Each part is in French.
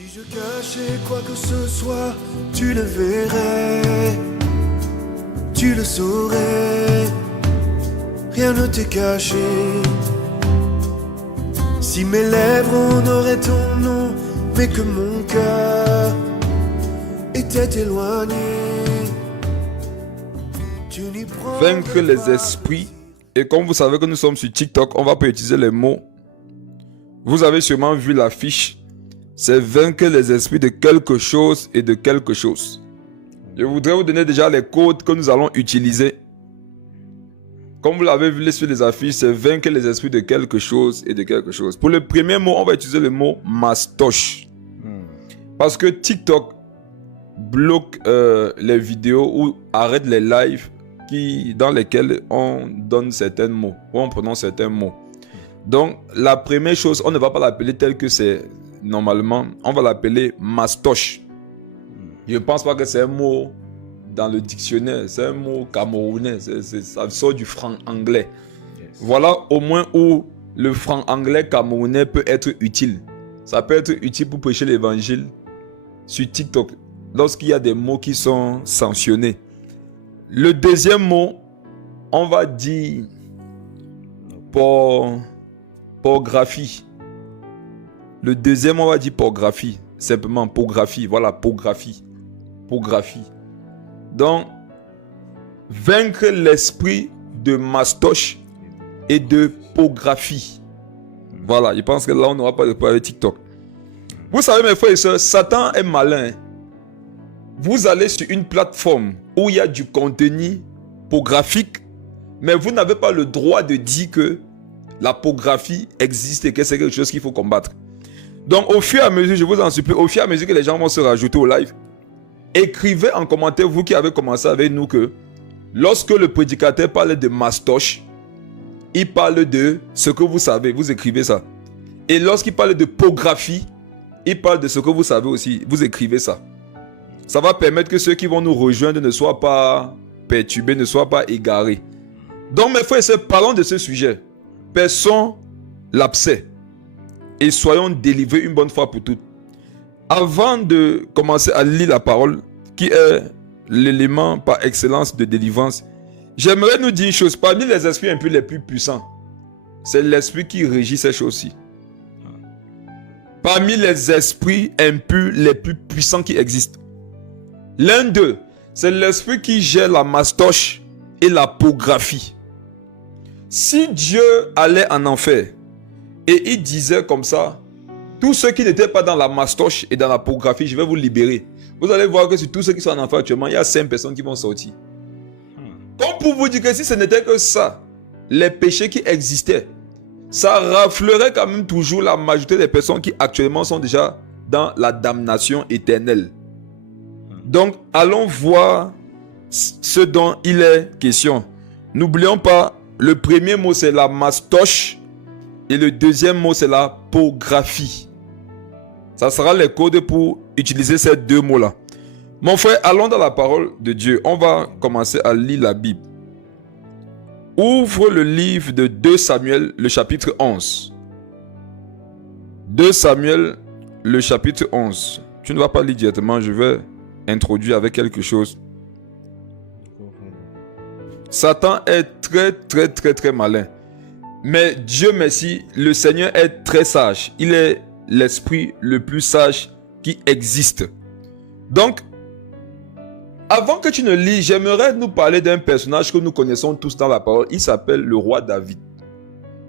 Si je cachais quoi que ce soit, tu le verrais, tu le saurais, rien ne t'est caché. Si mes lèvres en auraient ton nom, mais que mon cœur était éloigné, tu n'y prends Vaincre les esprits. Et comme vous savez que nous sommes sur TikTok, on va pas utiliser les mots. Vous avez sûrement vu l'affiche. C'est vaincre les esprits de quelque chose et de quelque chose. Je voudrais vous donner déjà les codes que nous allons utiliser. Comme vous l'avez vu sur les affiches, c'est vaincre les esprits de quelque chose et de quelque chose. Pour le premier mot, on va utiliser le mot mastoche. Parce que TikTok bloque les vidéos ou arrête les lives dans lesquels on donne certains mots, ou on prononce certains mots. Donc, la première chose, on ne va pas l'appeler tel que c'est normalement, on va l'appeler mastoche. Je ne pense pas que c'est un mot dans le dictionnaire, c'est un mot camerounais, ça sort du franc anglais. Yes. Voilà au moins où le franc anglais camerounais peut être utile. Ça peut être utile pour prêcher l'évangile sur TikTok, lorsqu'il y a des mots qui sont sanctionnés. Le deuxième mot, on va dire pornographie. Le deuxième, on va dire pornographie. Simplement pornographie. Voilà, pornographie. Pornographie. Donc, vaincre l'esprit de mastoche et de pornographie. Voilà, je pense que là, on n'aura pas de problème avec TikTok. Vous savez, mes frères et sœurs, Satan est malin. Vous allez sur une plateforme où il y a du contenu pornographique, mais vous n'avez pas le droit de dire que la pornographie existe et que c'est quelque chose qu'il faut combattre. Donc, au fur et à mesure, je vous en supplie, au fur et à mesure que les gens vont se rajouter au live, écrivez en commentaire, vous qui avez commencé avec nous, que lorsque le prédicateur parle de mastoche, il parle de ce que vous savez, vous écrivez ça. Et lorsqu'il parle de pornographie, il parle de ce que vous savez aussi, vous écrivez ça. Ça va permettre que ceux qui vont nous rejoindre ne soient pas perturbés, ne soient pas égarés. Donc, mes frères et sœurs, parlons de ce sujet. Perçons l'abcès et soyons délivrés une bonne fois pour toutes. Avant de commencer à lire la parole, qui est l'élément par excellence de délivrance, j'aimerais nous dire une chose. Parmi les esprits impurs les plus puissants, c'est l'esprit qui régit ces choses-ci. Parmi les esprits impurs les plus puissants qui existent, l'un d'eux, c'est l'esprit qui gère la mastoche et la pornographie. Si Dieu allait en enfer et il disait comme ça, tous ceux qui n'étaient pas dans la mastoche et dans la pornographie, je vais vous libérer. Vous allez voir que sur tous ceux qui sont en enfer actuellement, il y a 5 personnes qui vont sortir. Comme pour vous dire que si ce n'était que ça, les péchés qui existaient, ça raflerait quand même toujours la majorité des personnes qui actuellement sont déjà dans la damnation éternelle. Donc, allons voir ce dont il est question. N'oublions pas, le premier mot c'est la mastoche et le deuxième mot c'est la pornographie. Ça sera les codes pour utiliser ces deux mots-là. Mon frère, allons dans la parole de Dieu. On va commencer à lire la Bible. Ouvre le livre de 2 Samuel, le chapitre 11. 2 Samuel, le chapitre 11. Tu ne vas pas lire directement, je vais introduire avec quelque chose. Satan est très malin. Mais Dieu merci, le Seigneur est très sage. Il est l'esprit le plus sage qui existe. Donc, avant que tu ne lis, j'aimerais nous parler d'un personnage que nous connaissons tous dans la parole. Il s'appelle le roi David.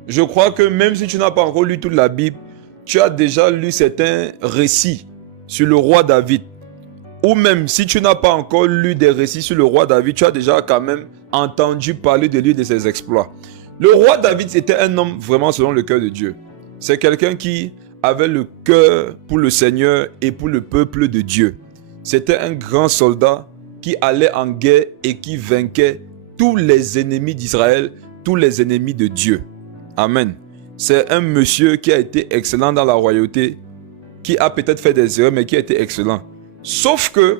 Je crois que même si tu n'as pas encore lu toute la Bible, tu as déjà lu certains récits sur le roi David. Ou même si tu n'as pas encore lu des récits sur le roi David, tu as déjà quand même entendu parler de lui, de ses exploits. Le roi David était un homme vraiment selon le cœur de Dieu. C'est quelqu'un qui avait le cœur pour le Seigneur et pour le peuple de Dieu. C'était un grand soldat qui allait en guerre et qui vainquait tous les ennemis d'Israël, tous les ennemis de Dieu. Amen. C'est un monsieur qui a été excellent dans la royauté, qui a peut-être fait des erreurs, mais qui a été excellent. Sauf que,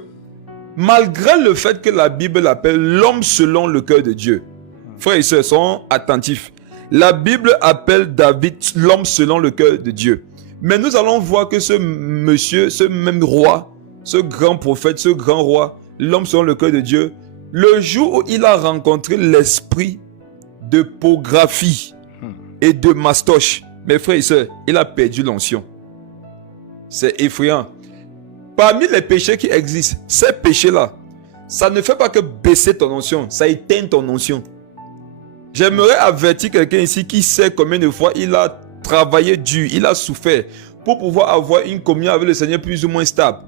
malgré le fait que la Bible l'appelle l'homme selon le cœur de Dieu, frères et sœurs, soyons attentifs. La Bible appelle David l'homme selon le cœur de Dieu. Mais nous allons voir que ce monsieur, ce même roi, ce grand prophète, ce grand roi, l'homme selon le cœur de Dieu, le jour où il a rencontré l'esprit de Pographie et de Mastoche, mes frères et sœurs, il a perdu l'onction. C'est effrayant. Parmi les péchés qui existent, ces péchés-là, ça ne fait pas que baisser ton onction, ça éteint ton onction. J'aimerais avertir quelqu'un ici qui sait combien de fois il a travaillé dur, il a souffert pour pouvoir avoir une communion avec le Seigneur plus ou moins stable.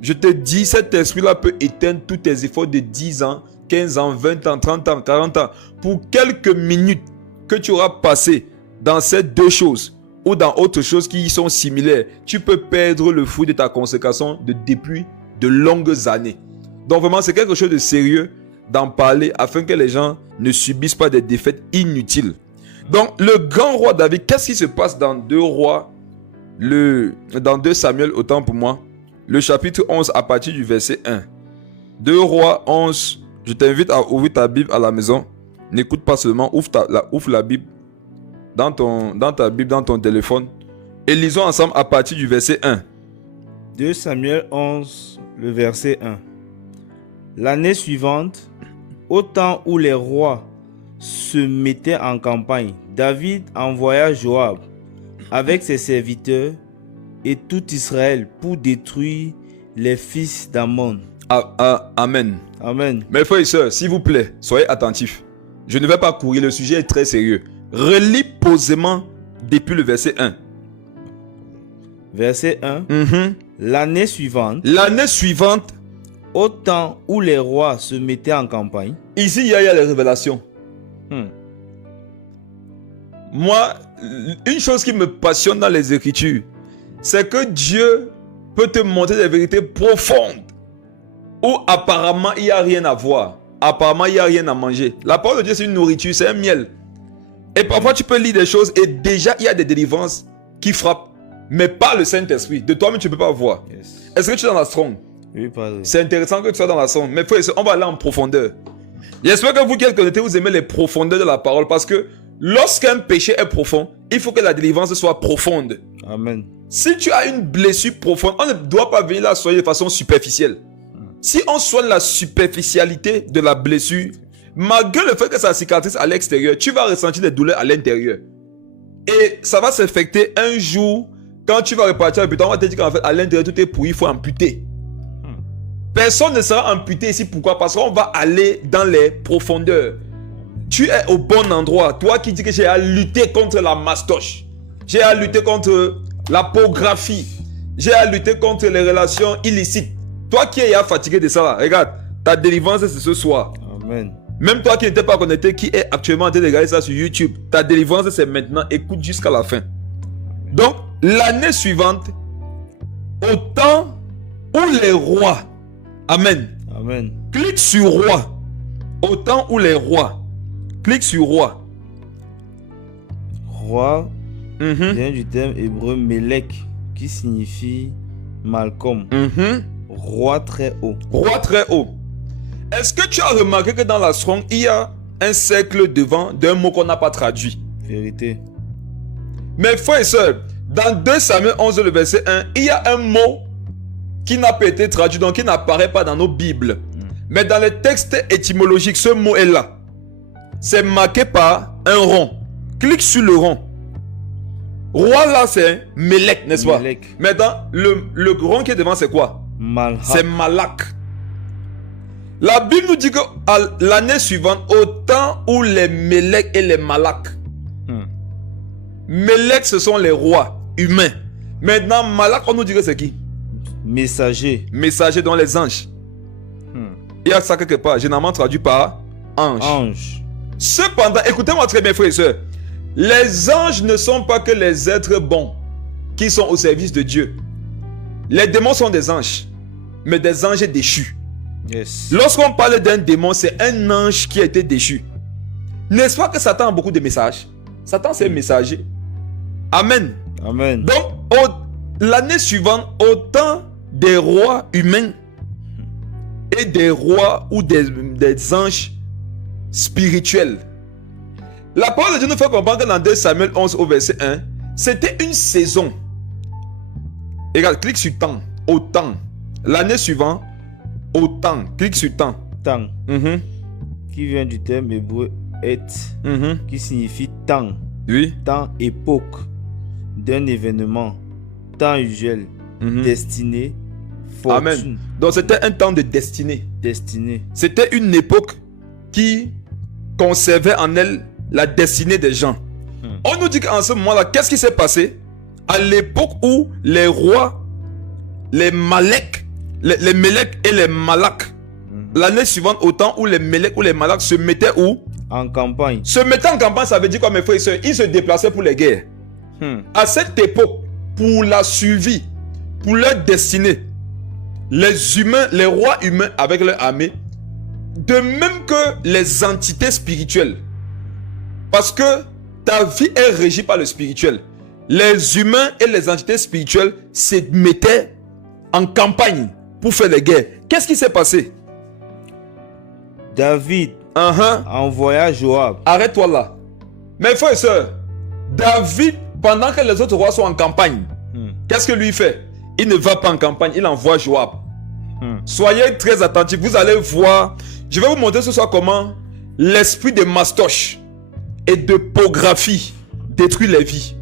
Je te dis, cet esprit-là peut éteindre tous tes efforts de 10 ans, 15 ans, 20 ans, 30 ans, 40 ans. Pour quelques minutes que tu auras passé dans ces deux choses ou dans autre chose qui y sont similaires, tu peux perdre le fruit de ta consécration depuis de longues années. Donc vraiment, c'est quelque chose de sérieux d'en parler afin que les gens ne subissent pas des défaites inutiles. Donc, le grand roi David, qu'est-ce qui se passe dans 2 rois, dans 2 Samuel, autant pour moi, le chapitre 11 à partir du verset 1. 2 rois 11, je t'invite à ouvrir ta Bible à la maison. N'écoute pas seulement, ouvre la Bible dans ta Bible, dans ton téléphone. Et lisons ensemble à partir du verset 1. 2 Samuel 11, le verset 1. L'année suivante, au temps où les rois se mettaient en campagne, David envoya Joab avec ses serviteurs et tout Israël pour détruire les fils d'Ammon. Amen. Amen. Mes frères et sœurs, s'il vous plaît, soyez attentifs. Je ne vais pas courir, le sujet est très sérieux. Relis posément depuis le verset 1. Verset 1. L'année suivante, au temps où les rois se mettaient en campagne. Ici, il y a les révélations. Moi, une chose qui me passionne dans les Écritures, c'est que Dieu peut te montrer des vérités profondes où apparemment il n'y a rien à voir. Apparemment, il n'y a rien à manger. La parole de Dieu, c'est une nourriture, c'est un miel. Et parfois, tu peux lire des choses et déjà, il y a des délivrances qui frappent. Mais pas le Saint-Esprit. De toi-même, tu ne peux pas voir. Yes. Est-ce que tu es dans la strong? Oui, padre. C'est intéressant que tu sois dans la strong. Mais frère, on va aller en profondeur. J'espère que vous qui êtes connectés, vous aimez les profondeurs de la parole. Parce que lorsqu'un péché est profond, il faut que la délivrance soit profonde. Amen. Si tu as une blessure profonde, on ne doit pas venir la soigner de façon superficielle. Si on soigne la superficialité de la blessure, malgré le fait que ça cicatrice à l'extérieur, tu vas ressentir des douleurs à l'intérieur. Et ça va s'affecter un jour, quand tu vas repartir à l'hôpital, on va te dire qu'en fait, à l'intérieur, tout est pourri, il faut amputer. Personne ne sera amputé ici. Pourquoi? Parce qu'on va aller dans les profondeurs. Tu es au bon endroit. Toi qui dis que j'ai à lutter contre la mastoche, j'ai à lutter contre la pornographie, j'ai à lutter contre les relations illicites. Toi qui es fatigué de ça, là, regarde, ta délivrance c'est ce soir. Amen. Même toi qui n'étais pas connecté, qui est actuellement en train de regarder ça sur YouTube, ta délivrance c'est maintenant. Écoute jusqu'à la fin. Donc, l'année suivante, au temps où les rois, amen. Amen. Clique sur roi. Au temps où les rois. Clique sur roi. Roi vient du terme hébreu Melech, qui signifie Malcolm. Roi très haut. Roi très haut. Est-ce que tu as remarqué que dans la strong, il y a un cercle devant d'un mot qu'on n'a pas traduit? Vérité. Mes frères et sœurs, dans 2 Samuel 11, le verset 1, il y a un mot qui n'a pas été traduit, donc qui n'apparaît pas dans nos Bibles. Mais dans les textes étymologiques, ce mot est là. C'est marqué par un rond. Clique sur le rond. Roi là, c'est Melech, n'est-ce pas? Melech. Maintenant, le rond qui est devant, c'est quoi? Malhak. C'est Malak. La Bible nous dit que l'année suivante, au temps où les Melech et les Malak, Melech, ce sont les rois humains. Maintenant, Malak, on nous dit que c'est qui? Messager. Messager dans les anges. Il y a ça quelque part, généralement traduit par ange. Ange. Cependant, écoutez-moi très bien, frères et sœurs. Les anges ne sont pas que les êtres bons qui sont au service de Dieu. Les démons sont des anges, mais des anges déchus. Yes. Lorsqu'on parle d'un démon, c'est un ange qui a été déchu. N'est-ce pas que Satan a beaucoup de messages? Satan, c'est un messager. Amen. Amen. Donc, l'année suivante, au temps des rois humains et des rois ou des anges spirituels, la parole de Dieu nous fait comprendre que dans 2 Samuel 11 au verset 1, c'était une saison Regarde, clique sur temps. Au temps. L'année suivante, au temps. Clique sur temps. Temps, Mhm, qui vient du terme hébreu et, mhm. qui signifie temps, Oui. temps, époque d'un événement, temps usuel, Mhm. destinée, fortune, Amen. Donc c'était un temps de destinée. destinée. C'était une époque qui conservait en elle la destinée des gens. On nous dit qu'en ce moment-là, qu'est-ce qui s'est passé? À l'époque où les rois, les Malek, les Mélèques et les Malak, l'année suivante, au temps où les Mélèques ou les Malak se mettaient où? En campagne. Se mettaient en campagne, ça veut dire quoi, mes frères et sœurs? Ils se déplaçaient pour les guerres. À cette époque, pour la survie, pour leur destinée, les humains, les rois humains avec leur armée, de même que les entités spirituelles, parce que ta vie est régie par le spirituel, les humains et les entités spirituelles se mettaient en campagne pour faire les guerres. Qu'est-ce qui s'est passé? David envoya Joab. Arrête-toi là. Mes frères et sœurs, David, pendant que les autres rois sont en campagne, qu'est-ce que lui fait? Il ne va pas en campagne, il envoie Joab. Soyez très attentifs, vous allez voir. Je vais vous montrer ce soir comment l'esprit de mastoche et de pographie détruit les vies.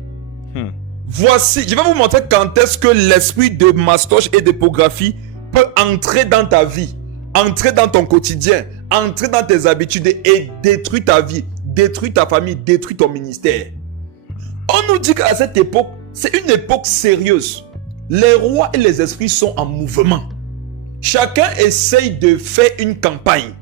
Voici, je vais vous montrer quand est-ce que l'esprit de mastoche et de pographie peut entrer dans ta vie, entrer dans ton quotidien, entrer dans tes habitudes et détruire ta vie, détruire ta famille, détruire ton ministère. On nous dit qu'à cette époque, c'est une époque sérieuse. Les rois et les esprits sont en mouvement. Chacun essaye de faire une campagne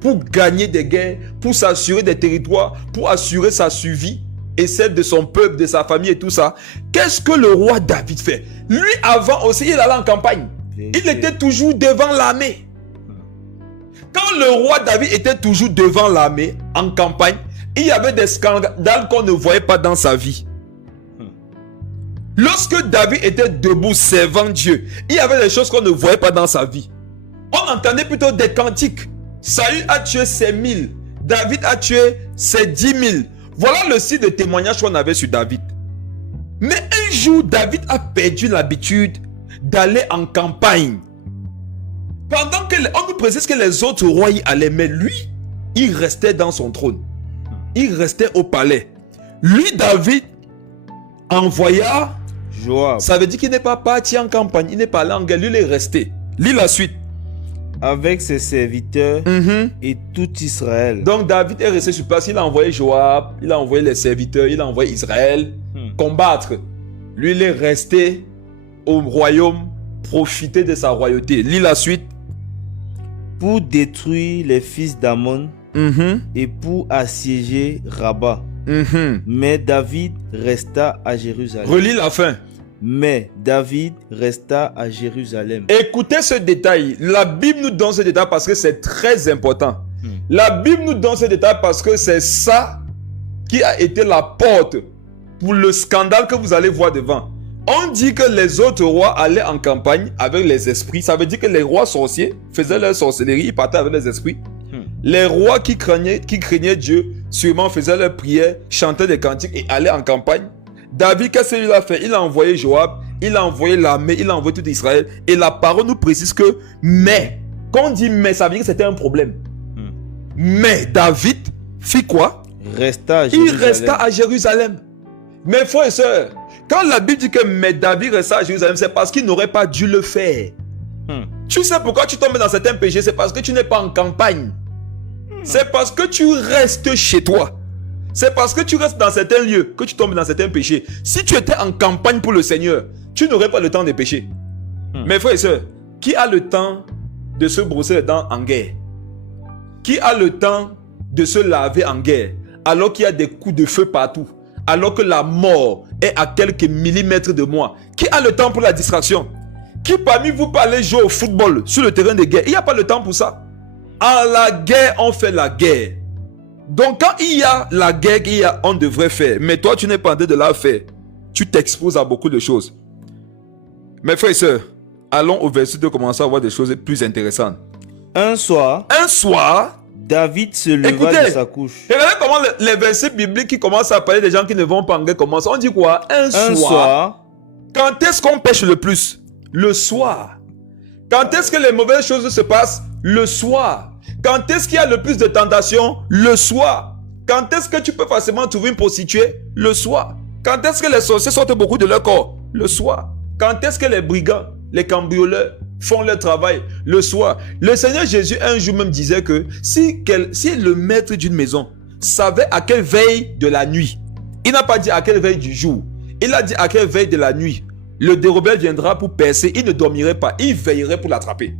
pour gagner des guerres, pour s'assurer des territoires, pour assurer sa survie et celle de son peuple, de sa famille et tout ça. Qu'est-ce que le roi David fait? Lui, avant aussi, il allait en campagne. Il était toujours devant l'armée. Quand le roi David était toujours devant l'armée, en campagne, il y avait des scandales qu'on ne voyait pas dans sa vie. Lorsque David était debout servant Dieu, il y avait des choses qu'on ne voyait pas dans sa vie. On entendait plutôt des cantiques. Saül a tué ses 1000. David a tué ses 10 000. Voilà le style de témoignage qu'on avait sur David. Mais un jour, David a perdu l'habitude d'aller en campagne. Pendant que on nous précise que les autres rois y allaient, mais lui, il restait dans son trône. Il restait au palais. Lui, David, envoya Joab. Ça veut dire qu'il n'est pas parti en campagne, il n'est pas allé en guerre, lui il est resté. Lis la suite. Avec ses serviteurs et tout Israël. Donc David est resté sur place, il a envoyé Joab, il a envoyé les serviteurs, il a envoyé Israël combattre. Lui il est resté au royaume, profiter de sa royauté. Lis la suite. Pour détruire les fils d'Ammon et pour assiéger Rabat. Mais David resta à Jérusalem. Relis la fin. Mais David resta à Jérusalem. Écoutez ce détail. La Bible nous donne ce détail parce que c'est très important. La Bible nous donne ce détail parce que c'est ça qui a été la porte pour le scandale que vous allez voir devant. On dit que les autres rois allaient en campagne avec les esprits. Ça veut dire que les rois sorciers faisaient leur sorcellerie, ils partaient avec les esprits. Les rois qui craignaient Dieu, sûrement faisaient leurs prières, chantaient des cantiques et allaient en campagne. David, qu'est-ce qu'il a fait? Il a envoyé Joab, il a envoyé l'armée, il a envoyé tout Israël. Et la parole nous précise que, mais, quand on dit mais, ça veut dire que c'était un problème. Mais David fit quoi? Resta à Il Jérusalem. resta à Jérusalem. Mes frères et sœurs, quand la Bible dit que mais David resta à Jérusalem, c'est parce qu'il n'aurait pas dû le faire. Tu sais pourquoi tu tombes dans certains péchés? C'est parce que tu n'es pas en campagne. C'est parce que tu restes chez toi. C'est parce que tu restes dans certains lieux que tu tombes dans certains péchés. Si tu étais en campagne pour le Seigneur, tu n'aurais pas le temps de pécher. Mes frères et sœurs, qui a le temps de se brosser les dents en guerre? Qui a le temps de se laver en guerre alors qu'il y a des coups de feu partout? Alors que la mort est à quelques millimètres de moi? Qui a le temps pour la distraction? Qui parmi vous peut aller jouer au football sur le terrain de guerre? Il n'y a pas le temps pour ça. En la guerre, on fait la guerre. Donc quand il y a la guerre on devrait faire, mais toi tu n'es pas en train de la faire, tu t'exposes à beaucoup de choses. Mes frères et sœurs, allons au verset 2, commencer à voir des choses plus intéressantes. Un soir, David se leva de sa couche. Regardez comment les versets bibliques qui commencent à parler des gens qui ne vont pas en guerre commencent. On dit quoi? Un soir, Quand est-ce qu'on pêche le plus? Le soir. Quand est-ce que les mauvaises choses se passent? Le soir. Quand est-ce qu'il y a le plus de tentations? Le soir. Quand est-ce que tu peux facilement trouver une prostituée? Le soir. Quand est-ce que les sorciers sortent beaucoup de leur corps? Le soir. Quand est-ce que les brigands, les cambrioleurs font leur travail? Le soir. Le Seigneur Jésus un jour même disait que si le maître d'une maison savait à quelle veille de la nuit, il n'a pas dit à quelle veille du jour, il a dit à quelle veille de la nuit, le dérobeur viendra pour percer, il ne dormirait pas, il veillerait pour l'attraper.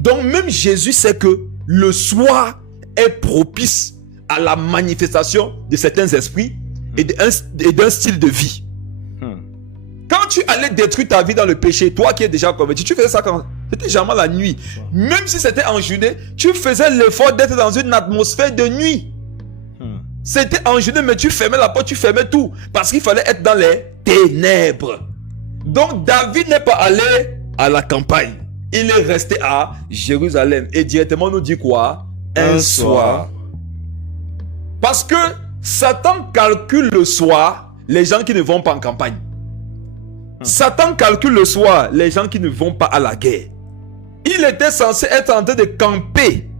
Donc même Jésus sait que le soir est propice à la manifestation de certains esprits et d'un style de vie. Quand tu allais détruire ta vie dans le péché, toi qui es déjà converti, tu faisais ça quand c'était jamais la nuit. Même si c'était en journée, tu faisais l'effort d'être dans une atmosphère de nuit. C'était en journée, mais tu fermais la porte, tu fermais tout. Parce qu'il fallait être dans les ténèbres. Donc David n'est pas allé à la campagne. Il est resté à Jérusalem. Et directement nous dit quoi? Un soir. Parce que Satan calcule le soir les gens qui ne vont pas en campagne. Satan calcule le soir les gens qui ne vont pas à la guerre. Il était censé être en train de camper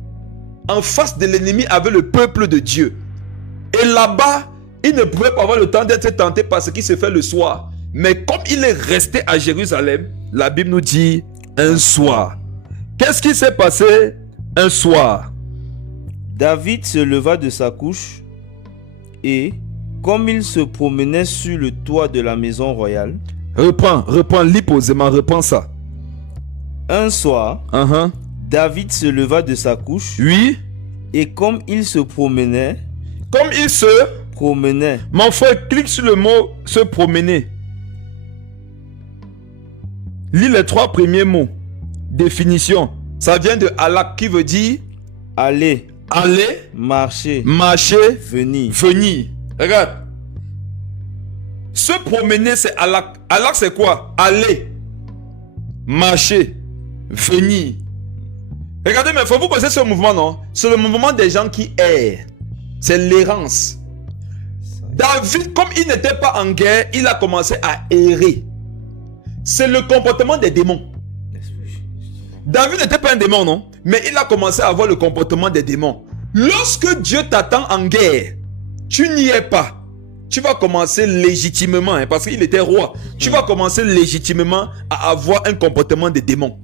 en face de l'ennemi avec le peuple de Dieu. Et là-bas, il ne pouvait pas avoir le temps d'être tenté par ce qui se fait le soir. Mais comme il est resté à Jérusalem, la Bible nous dit un soir. Qu'est-ce qui s'est passé un soir? David se leva de sa couche et, comme il se promenait sur le toit de la maison royale, Reprends, lis posément, reprends ça. Un soir, David se leva de sa couche. Oui. Et comme il se promenait. Comme il se promenait. Mon frère, clique sur le mot se promener. Lis les 3 premiers mots. Définition. Ça vient de alak qui veut dire aller. Aller. Marcher. Marcher. Venir. Venir. Regarde. Se promener, c'est alak. Alak, c'est quoi? Aller. Marcher. Venir. Regardez, mais vous connaissez ce mouvement, non? C'est le mouvement des gens qui errent. C'est l'errance. David, comme il n'était pas en guerre, il a commencé à errer. C'est le comportement des démons. David n'était pas un démon, non? Mais il a commencé à avoir le comportement des démons. Lorsque Dieu t'attend en guerre, tu n'y es pas. Tu vas commencer légitimement, parce qu'il était roi. Tu vas commencer légitimement à avoir un comportement de démon.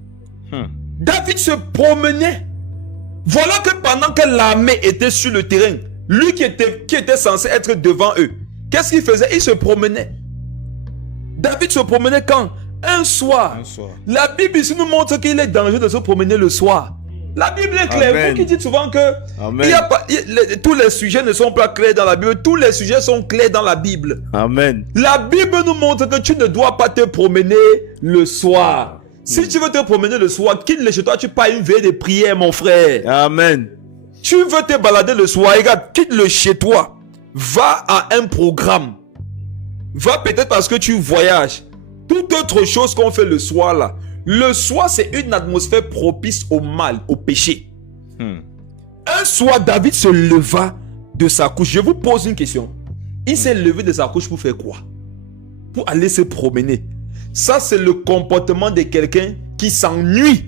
David se promenait. Voilà que pendant que l'armée était sur le terrain, lui qui était censé être devant eux, qu'est-ce qu'il faisait? Il se promenait. David se promenait quand? Un soir. La Bible ici nous montre qu'il est dangereux de se promener le soir. La Bible est claire. Amen. Vous qui dites souvent que tous les sujets ne sont pas clairs dans la Bible. Tous les sujets sont clairs dans la Bible. Amen. La Bible nous montre que tu ne dois pas te promener le soir. Si tu veux te promener le soir, quitte-le chez toi. Tu pars une veille de prière, mon frère. Amen. Tu veux te balader le soir, regarde, quitte-le chez toi. Va à un programme. Va peut-être parce que tu voyages. Toute autre chose qu'on fait le soir là. Le soir, c'est une atmosphère propice au mal, au péché. Un soir, David se leva de sa couche. Je vous pose une question. Il s'est levé de sa couche pour faire quoi? Pour aller se promener. Ça, c'est le comportement de quelqu'un qui s'ennuie.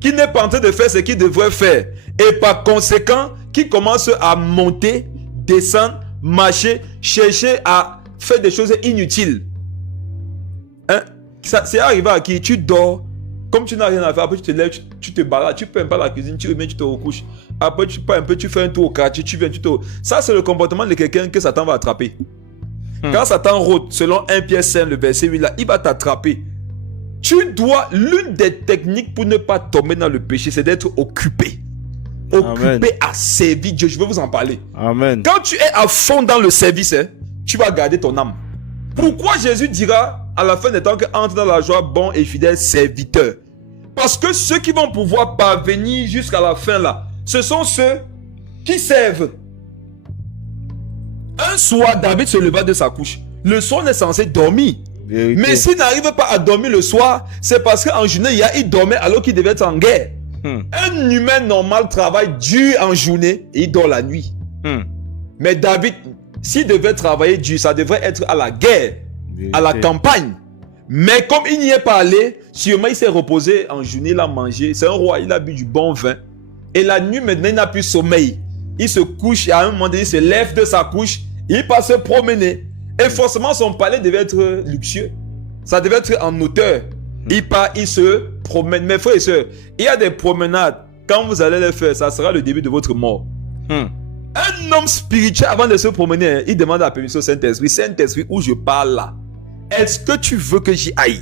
Qui n'est pas en train de faire ce qu'il devrait faire. Et par conséquent, qui commence à monter, descendre, marcher, chercher à faire des choses inutiles. C'est arrivé à qui? Tu dors, comme tu n'as rien à faire, après tu te lèves, tu te balades, tu peins pas la cuisine, tu reviens, tu te recouches. Après tu pars un peu, tu fais un tour au quartier, tu viens, Ça c'est le comportement de quelqu'un que Satan va attraper. Quand Satan rôde, selon 1 Pierre 5, le verset 8 là, il va t'attraper. L'une des techniques pour ne pas tomber dans le péché, c'est d'être occupé. Occupé à servir Dieu. Je vais vous en parler. Amen. Quand tu es à fond dans le service, tu vas garder ton âme. Pourquoi Jésus dira à la fin des temps que entre dans la joie, bon et fidèle serviteur? Parce que ceux qui vont pouvoir parvenir jusqu'à la fin là, ce sont ceux qui servent. Un soir, David se leva de sa couche. Le soir, on est censé dormir. Vérité. Mais s'il n'arrive pas à dormir le soir, c'est parce qu'en journée, il dormait alors qu'il devait être en guerre. Un humain normal travaille dur en journée et il dort la nuit. Mais David, s'il devait travailler dur, ça devrait être à la guerre, à la campagne. Mais comme il n'y est pas allé, sûrement il s'est reposé en journée, il a mangé. C'est un roi, il a bu du bon vin. Et la nuit, maintenant, il n'a plus sommeil. Il se couche et à un moment donné, il se lève de sa couche. Il part se promener. Et forcément, son palais devait être luxueux. Ça devait être en hauteur. Il part, il se promène. Mes frères et sœurs, il y a des promenades. Quand vous allez les faire, ça sera le début de votre mort. Un homme spirituel, avant de se promener, il demande la permission au Saint-Esprit. Saint-Esprit, où je parle là, est-ce que tu veux que j'y aille?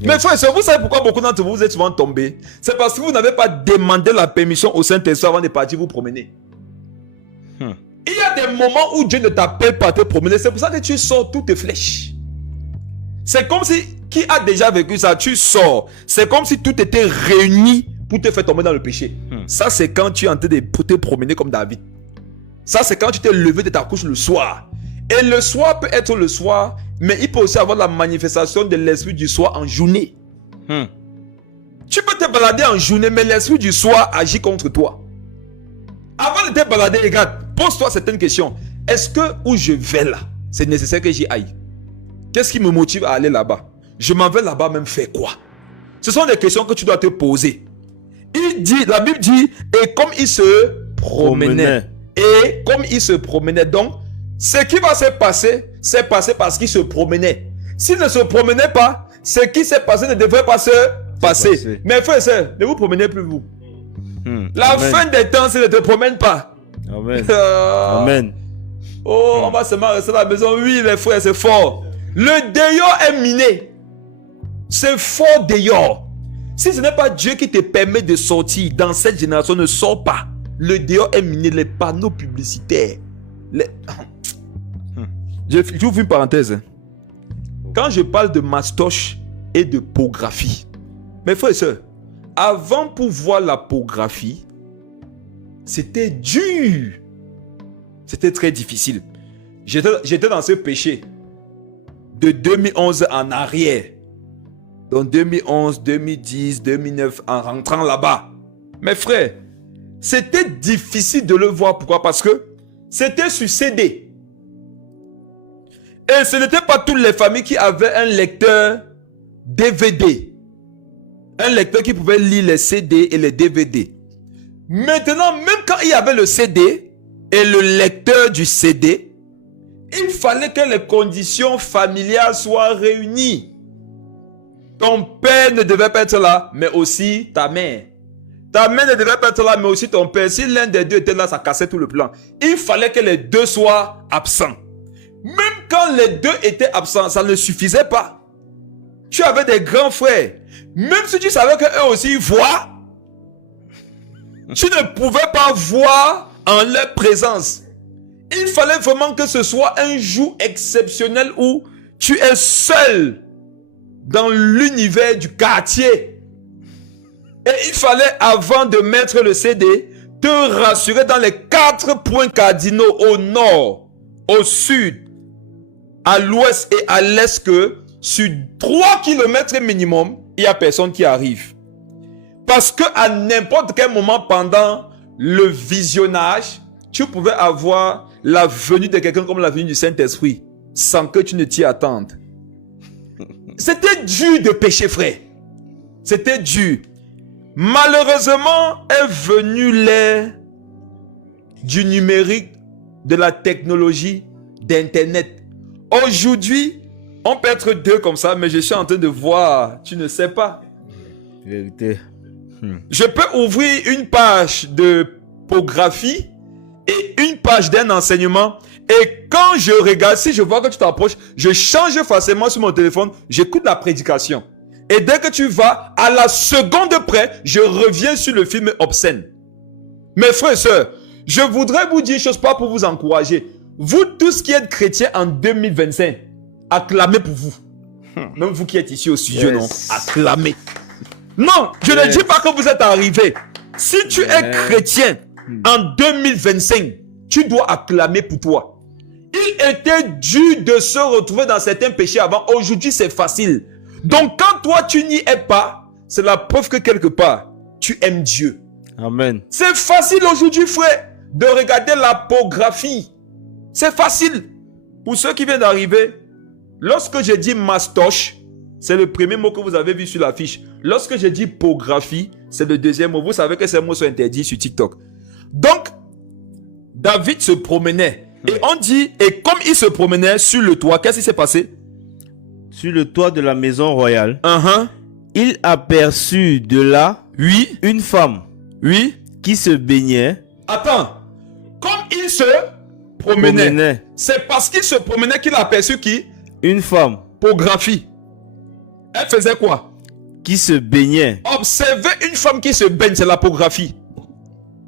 Mes frères et sœurs, vous savez pourquoi beaucoup d'entre vous, vous êtes souvent tombés? C'est parce que vous n'avez pas demandé la permission au Saint-Esprit avant de partir vous promener. Il y a des moments où Dieu ne t'appelle pas à te promener. C'est pour ça que tu sors toutes tes flèches. C'est comme si, qui a déjà vécu ça, tu sors. C'est comme si tout était réuni pour te faire tomber dans le péché. Ça, c'est quand tu es en train de te promener comme David. Ça, c'est quand tu t'es levé de ta couche le soir. Et le soir peut être le soir, mais il peut aussi avoir la manifestation de l'esprit du soir en journée. Tu peux te balader en journée, mais l'esprit du soir agit contre toi. Avant de te balader, regarde, pose-toi certaines questions. Est-ce que où je vais là, c'est nécessaire que j'y aille? Qu'est-ce qui me motive à aller là-bas? Je m'en vais là-bas même faire quoi? Ce sont des questions que tu dois te poser. Il dit, la Bible dit, et comme il se promenait. Et comme il se promenait, donc, ce qui va se passer, c'est passé parce qu'il se promenait. S'il ne se promenait pas, ce qui s'est passé ne devrait pas se passer. Mais frères et sœurs, ne vous promenez plus vous. La fin des temps, c'est ne te promène pas. Amen. Amen. Oh, on va seulement rester à la maison. Oui, les frères, c'est fort. Le dehors est miné. C'est fort dehors. Si ce n'est pas Dieu qui te permet de sortir dans cette génération, ne sors pas. Le dehors est miné. Les panneaux publicitaires. J'ouvre une parenthèse. Quand je parle de mastoche et de pographie, mes frères et sœurs, avant pour voir la pographie, c'était dur. C'était très difficile. J'étais dans ce péché de 2011 en arrière. Donc 2011, 2010, 2009, en rentrant là-bas. Mes frères, c'était difficile de le voir. Pourquoi? Parce que c'était sur CD. Et ce n'était pas toutes les familles qui avaient un lecteur DVD. Un lecteur qui pouvait lire les CD et les DVD. Maintenant, même quand il y avait le CD et le lecteur du CD, il fallait que les conditions familiales soient réunies. Ton père ne devait pas être là, mais aussi ta mère. Ta mère ne devait pas être là, mais aussi ton père. Si l'un des deux était là, ça cassait tout le plan. Il fallait que les deux soient absents. Même quand les deux étaient absents, ça ne suffisait pas. Tu avais des grands frères. Même si tu savais qu'eux aussi voient, tu ne pouvais pas voir en leur présence. Il fallait vraiment que ce soit un jour exceptionnel où tu es seul dans l'univers du quartier. Et il fallait, avant de mettre le CD, te rassurer dans les 4 points cardinaux au nord, au sud, à l'ouest et à l'est que sur 3 km minimum, il n'y a personne qui arrive. Parce que à n'importe quel moment pendant le visionnage, tu pouvais avoir la venue de quelqu'un comme la venue du Saint-Esprit sans que tu ne t'y attendes. C'était dur de pécher, frère. C'était dur. Malheureusement, est venu l'ère du numérique, de la technologie, d'Internet. Aujourd'hui, on peut être deux comme ça, mais je suis en train de voir, tu ne sais pas. Vérité. Je peux ouvrir une page de pographie et une page d'un enseignement. Et quand je regarde, si je vois que tu t'approches, je change facilement sur mon téléphone, j'écoute la prédication. Et dès que tu vas, à la seconde près, je reviens sur le film obscène. Mes frères et sœurs, je voudrais vous dire une chose, pas pour vous encourager. Vous tous qui êtes chrétiens en 2025, acclamez pour vous. Même vous qui êtes ici au studio, non, acclamez. Non, je ne dis pas que vous êtes arrivés. Si tu es chrétien en 2025, tu dois acclamer pour toi. Il était dur de se retrouver dans certains péchés avant. Aujourd'hui, c'est facile. Donc, quand toi, tu n'y es pas, c'est la preuve que quelque part, tu aimes Dieu. Amen. C'est facile aujourd'hui, frère, de regarder la pographie. C'est facile. Pour ceux qui viennent d'arriver, Lorsque j'ai dit mastoche, c'est le premier mot que vous avez vu sur l'affiche. Lorsque j'ai dit pornographie, c'est le deuxième mot. Vous savez que ces mots sont interdits sur TikTok. Donc, David se promenait. Et on dit, et comme il se promenait sur le toit, qu'est-ce qui s'est passé? Sur le toit de la maison royale, Uh-huh. il aperçut de là Oui, une femme oui. qui se baignait. Attends. Comme il se promenait, Promenait. c'est parce qu'il se promenait qu'il a aperçu qui? Une femme Pornographie. Elle faisait quoi? qui se baignait. Observer une femme qui se baigne, c'est la pornographie.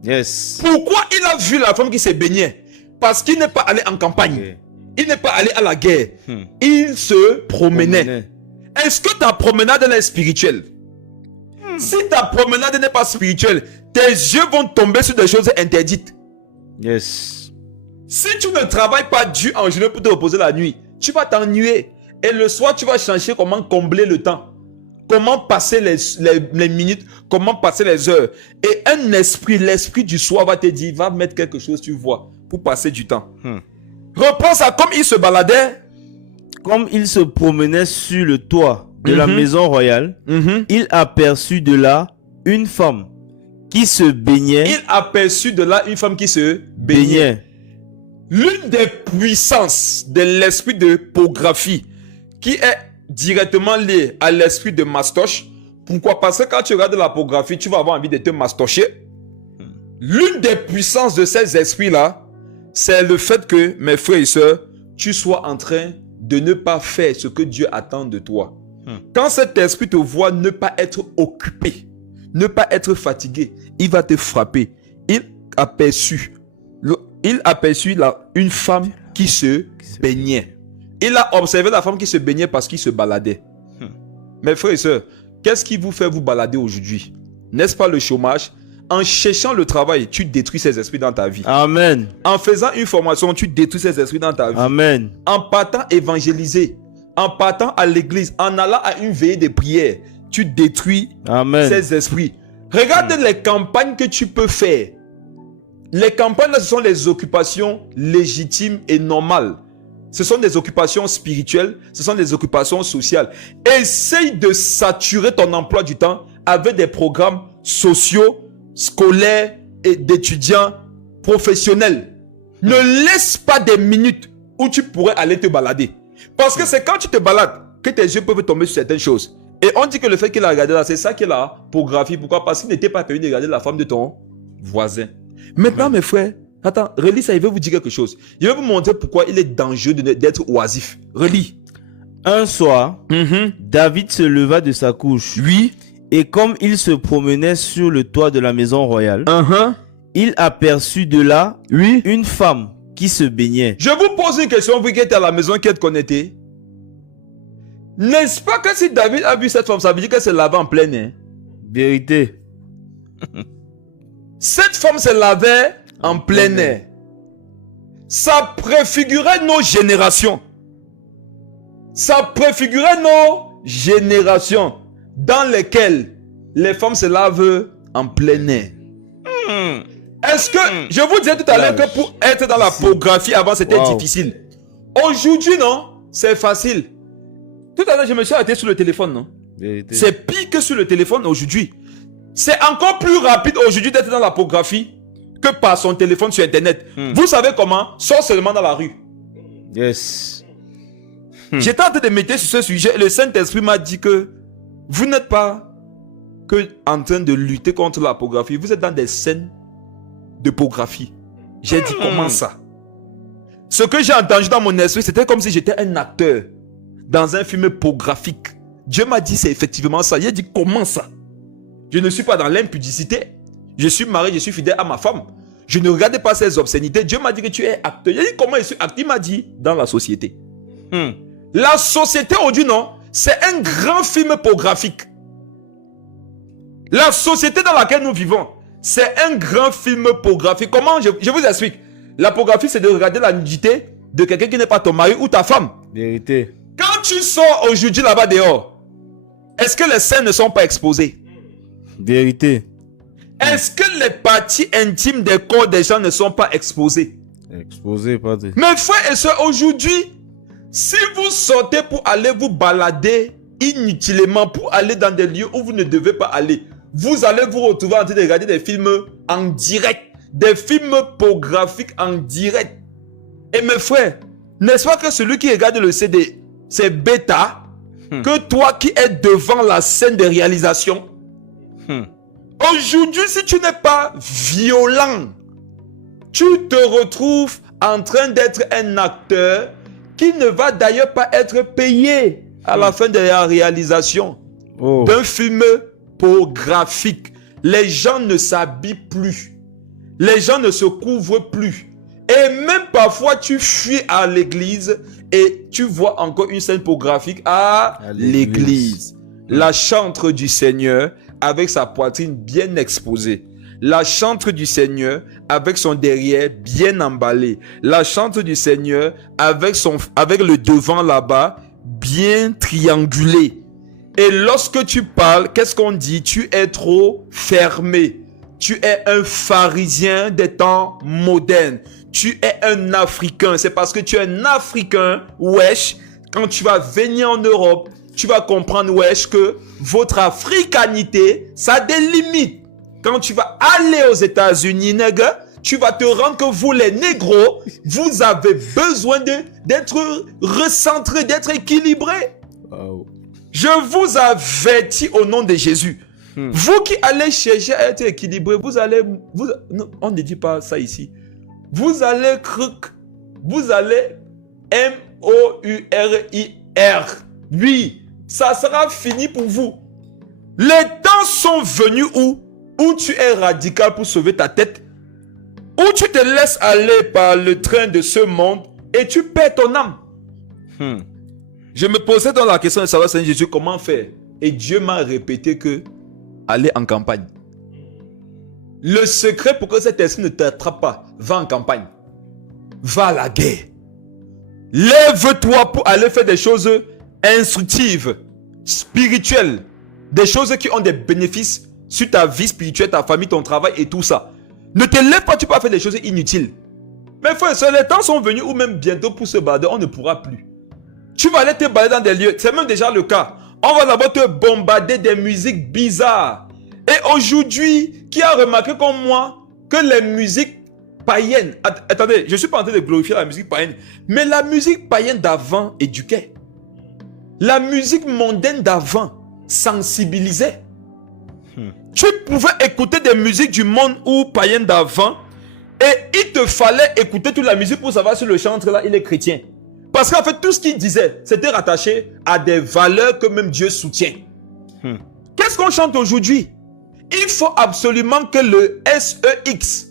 Yes. Pourquoi il a vu la femme qui se baignait? Parce qu'il n'est pas allé en campagne. Ok. Il n'est pas allé à la guerre. Hmm. Il se promenait. Promenait. Est-ce que ta promenade elle est spirituelle? Si ta promenade n'est pas spirituelle, tes yeux vont tomber sur des choses interdites. Yes. Si tu ne travailles pas dur en journée pour te reposer la nuit, tu vas t'ennuyer. Et le soir, tu vas chercher comment combler le temps. Comment passer les minutes, comment passer les heures. Et un esprit, l'esprit du soir va te dire, va mettre quelque chose, tu vois, pour passer du temps. Reprends ça comme il se baladait. Comme il se promenait sur le toit de la maison royale, il aperçut de là une femme qui se baignait. Il aperçut de là une femme qui se baignait. L'une des puissances de l'esprit de pornographie qui est directement liée à l'esprit de mastoche. Pourquoi? Parce que quand tu regardes la pornographie, tu vas avoir envie de te mastocher. L'une des puissances de ces esprits-là, c'est le fait que, mes frères et sœurs, tu sois en train de ne pas faire ce que Dieu attend de toi. Quand cet esprit te voit ne pas être occupé, ne pas être fatigué, il va te frapper. Il aperçut une femme qui se baignait. Il a observé la femme qui se baignait parce qu'il se baladait. Mes frères et sœurs, qu'est-ce qui vous fait vous balader aujourd'hui? N'est-ce pas le chômage? En cherchant le travail, tu détruis ces esprits dans ta vie. Amen. En faisant une formation, tu détruis ces esprits dans ta vie. Amen. En partant évangéliser, en partant à l'église, en allant à une veillée de prière, tu détruis Amen. ces esprits. Regarde les campagnes que tu peux faire. Les campagnes, ce sont les occupations légitimes et normales. Ce sont des occupations spirituelles, ce sont des occupations sociales. Essaye de saturer ton emploi du temps avec des programmes sociaux, scolaires et d'étudiants professionnels. Ne laisse pas des minutes où tu pourrais aller te balader. Parce que c'est quand tu te balades que tes yeux peuvent tomber sur certaines choses. Et on dit que le fait qu'il a regardé là, c'est ça qui est la pornographie. Pourquoi? Parce qu'il n'était pas permis de regarder la femme de ton voisin. Maintenant, mes frères, attends, relis ça, il veut vous dire quelque chose. Il veut vous montrer pourquoi il est dangereux d'être oisif. Relis. Un soir, David se leva de sa couche. Oui. Et comme il se promenait sur le toit de la maison royale, il aperçut de là une femme qui se baignait. Je vous pose une question, vous qui êtes à la maison, qui êtes connectés. N'est-ce pas que si David a vu cette femme, ça veut dire qu'elle se lavait en plein air? Vérité. Cette femme se lavait en plein air. Ça préfigurait nos générations. Ça préfigurait nos générations dans lesquelles les femmes se lavent en plein air. Est-ce que, je vous disais tout à l'heure que pour être dans la pornographie avant c'était difficile. Aujourd'hui non, c'est facile. Tout à l'heure je me suis arrêté sur le téléphone, non? Vérité. C'est pire que sur le téléphone aujourd'hui. C'est encore plus rapide aujourd'hui d'être dans la pornographie que par son téléphone sur internet. Vous savez comment? Sors seulement dans la rue. Yes. J'étais en train de méditer sur ce sujet et le Saint-Esprit m'a dit que vous n'êtes pas que en train de lutter contre la pornographie, vous êtes dans des scènes de pornographie. J'ai dit comment ça? Ce que j'ai entendu dans mon esprit, c'était comme si j'étais un acteur dans un film pornographique. Dieu m'a dit c'est effectivement ça. J'ai dit comment ça? Je ne suis pas dans l'impudicité. Je suis marié, je suis fidèle à ma femme. Je ne regarde pas ces obscénités. Dieu m'a dit que tu es acteur. J'ai dit comment je suis acteur? Il m'a dit dans la société. La société aujourd'hui, non, c'est un grand film pornographique. La société dans laquelle nous vivons, c'est un grand film pornographique. Comment? Je vous explique. La pornographie, c'est de regarder la nudité de quelqu'un qui n'est pas ton mari ou ta femme. Vérité. Quand tu sors aujourd'hui là-bas dehors, est-ce que les seins ne sont pas exposés? Vérité. Est-ce que les parties intimes des corps des gens ne sont pas exposées? Exposé, pas de... Mes frères et sœurs, aujourd'hui, Si vous sortez pour aller vous balader inutilement, pour aller dans des lieux où vous ne devez pas aller, vous allez vous retrouver en train de regarder des films en direct, des films pornographiques en direct. Et mes frères, n'est-ce pas que celui qui regarde le CD, c'est bêta, que toi qui es devant la scène de réalisation? Aujourd'hui, si tu n'es pas violent, tu te retrouves en train d'être un acteur qui ne va d'ailleurs pas être payé à la fin de la réalisation d'un film pornographique. Les gens ne s'habillent plus. Les gens ne se couvrent plus. Et même parfois, tu fuis à l'église et tu vois encore une scène pornographique à l'église. La chantre du Seigneur avec sa poitrine bien exposée. La chantre du Seigneur avec son derrière bien emballé. La chantre du Seigneur avec le devant là-bas bien triangulé. Et lorsque tu parles, qu'est-ce qu'on dit? Tu es trop fermé. Tu es un pharisien des temps modernes. Tu es un Africain. C'est parce que tu es un Africain, wesh, quand tu vas venir en Europe, tu vas comprendre, wesh, que votre africanité, ça a des limites. Quand tu vas aller aux États-Unis, nègre, tu vas te rendre que vous, les négros, vous avez besoin d'être recentrés, d'être équilibrés. Wow. Je vous avertis au nom de Jésus. Vous qui allez chercher à être équilibré, non, on ne dit pas ça ici. Vous allez M-O-U-R-I-R. Oui, ça sera fini pour vous. Les temps sont venus où tu es radical pour sauver ta tête, où tu te laisses aller par le train de ce monde et tu perds ton âme. Je me posais dans la question de savoir, Seigneur Jésus, comment faire? Et Dieu m'a répété que aller en campagne. Le secret pour que cet esprit ne t'attrape pas, va en campagne. Va à la guerre. Lève-toi pour aller faire des choses instructives, spirituelles, des choses qui ont des bénéfices sur ta vie spirituelle, ta famille, ton travail et tout ça. Ne te lève pas, tu peux faire des choses inutiles. Mais frère, les temps sont venus où même bientôt pour se balader, on ne pourra plus. Tu vas aller te balader dans des lieux, c'est même déjà le cas. On va d'abord te bombarder des musiques bizarres. Et aujourd'hui, qui a remarqué comme moi que les musiques païennes... Attendez, je ne suis pas en train de glorifier la musique païenne, mais la musique païenne d'avant éduquait. La musique mondaine d'avant sensibilisait. Tu pouvais écouter des musiques du monde ou païennes d'avant et il te fallait écouter toute la musique pour savoir si le chanteur là, il est chrétien. Parce qu'en fait, tout ce qu'il disait, c'était rattaché à des valeurs que même Dieu soutient. Qu'est-ce qu'on chante aujourd'hui? Il faut absolument que le SEX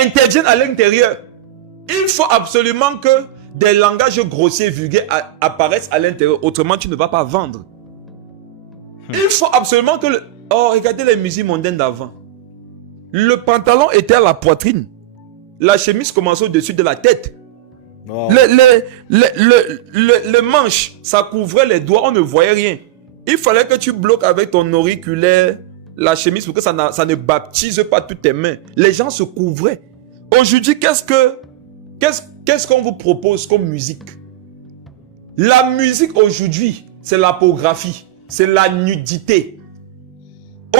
intervienne à l'intérieur. Il faut absolument que des langages grossiers, vulgaires apparaissent à l'intérieur. Autrement, tu ne vas pas vendre. Il faut absolument que Oh, regardez les musiques mondaines d'avant. Le pantalon était à la poitrine. La chemise commençait au-dessus de la tête. Oh. Le manche, ça couvrait les doigts, on ne voyait rien. Il fallait que tu bloques avec ton auriculaire la chemise pour que ça ne baptise pas toutes tes mains. Les gens se couvraient. Aujourd'hui, qu'est-ce qu'on vous propose comme musique? La musique aujourd'hui, c'est la pornographie, c'est la nudité.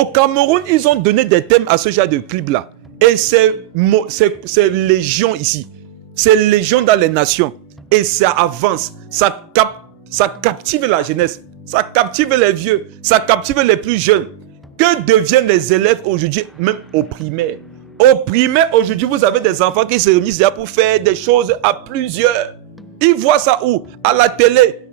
Au Cameroun, ils ont donné des thèmes à ce genre de clip-là. Et c'est légion ici. C'est légion dans les nations. Et ça avance. Ça captive la jeunesse. Ça captive les vieux. Ça captive les plus jeunes. Que deviennent les élèves aujourd'hui, même au primaire? Au primaire, aujourd'hui, vous avez des enfants qui se réunissent déjà pour faire des choses à plusieurs. Ils voient ça où? À la télé.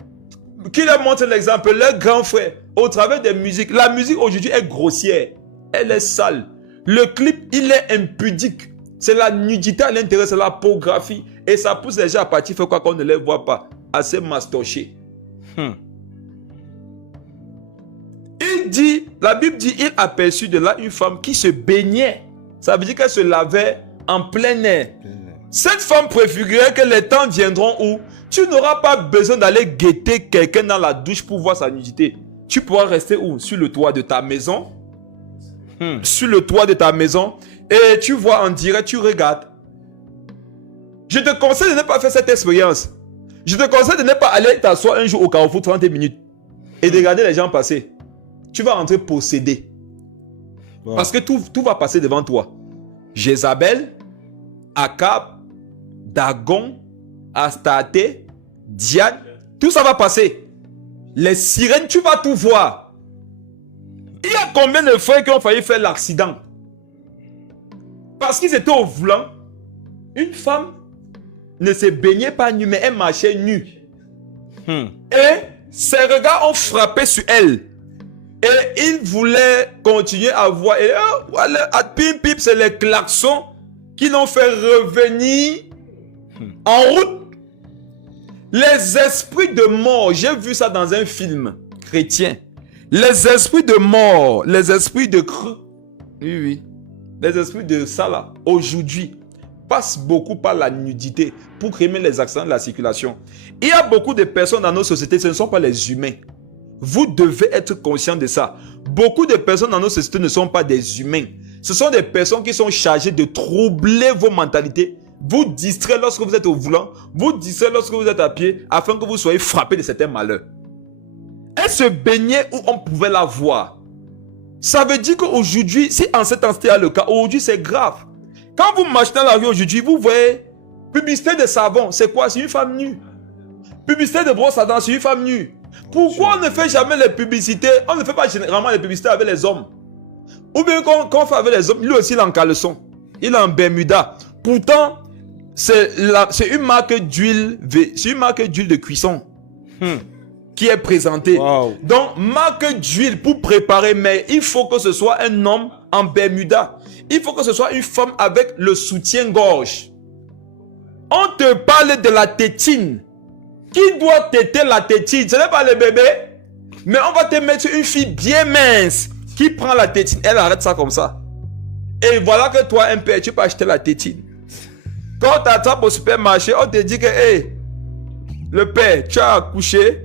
Qui leur montre l'exemple? Leur grand frère. Au travers des musiques. La musique aujourd'hui est grossière. Elle est sale. Le clip, il est impudique. C'est la nudité à l'intérieur, c'est la pornographie. Et ça pousse les gens à partir faire quoi qu'on ne les voit pas. Assez mastochés. Il dit, la Bible dit, il aperçut de là une femme qui se baignait. Ça veut dire qu'elle se lavait en plein air. Cette femme préfigurait que les temps viendront où tu n'auras pas besoin d'aller guetter quelqu'un dans la douche pour voir sa nudité. Tu pourras rester où? Sur le toit de ta maison. Sur le toit de ta maison. Et tu vois en direct, tu regardes. Je te conseille de ne pas faire cette expérience. Je te conseille de ne pas aller t'asseoir un jour au Carrefour 30 minutes et de regarder les gens passer. Tu vas rentrer possédé. Wow. Parce que tout va passer devant toi. Jézabel, Akab, Dagon, Astarté, Diane, tout ça va passer. Les sirènes, tu vas tout voir. Il y a combien de frères qui ont failli faire l'accident? Parce qu'ils étaient au volant. Une femme ne se baignait pas nue, mais elle marchait nue. Et ses regards ont frappé sur elle. Et il voulait continuer à voir. Et voilà, à pim pim, c'est les klaxons qui l'ont fait revenir en route. Les esprits de mort, j'ai vu ça dans un film chrétien. Les esprits de mort, les esprits de creux, oui, les esprits de ça là, aujourd'hui, passent beaucoup par la nudité pour créer les accidents de la circulation. Il y a beaucoup de personnes dans nos sociétés, ce ne sont pas les humains. Vous devez être conscient de ça. Beaucoup de personnes dans nos sociétés ne sont pas des humains. Ce sont des personnes qui sont chargées de troubler vos mentalités, vous distraire lorsque vous êtes au volant, vous distraire lorsque vous êtes à pied, afin que vous soyez frappés de certains malheurs. Elle se baignait où on pouvait la voir. Ça veut dire qu'aujourd'hui, si en cet instant le cas, aujourd'hui c'est grave. Quand vous marchez dans la rue aujourd'hui, vous voyez publicité de savon, c'est quoi? C'est une femme nue. Publicité de brosse à dents, c'est une femme nue. Pourquoi on ne fait jamais les publicités? On ne fait pas généralement les publicités avec les hommes. Ou bien quand on fait avec les hommes, lui aussi il est en caleçon. Il est en Bermuda. Pourtant, c'est une marque d'huile, c'est une marque d'huile de cuisson qui est présentée. Wow. Donc, marque d'huile pour préparer, mais il faut que ce soit un homme en Bermuda. Il faut que ce soit une femme avec le soutien-gorge. On te parle de la tétine. Qui doit téter la tétine? Ce n'est pas le bébé. Mais on va te mettre une fille bien mince qui prend la tétine. Elle arrête ça comme ça. Et voilà que toi, un père, tu peux acheter la tétine. Quand tu attrapes au supermarché, on te dit que, hey, le père, tu as accouché.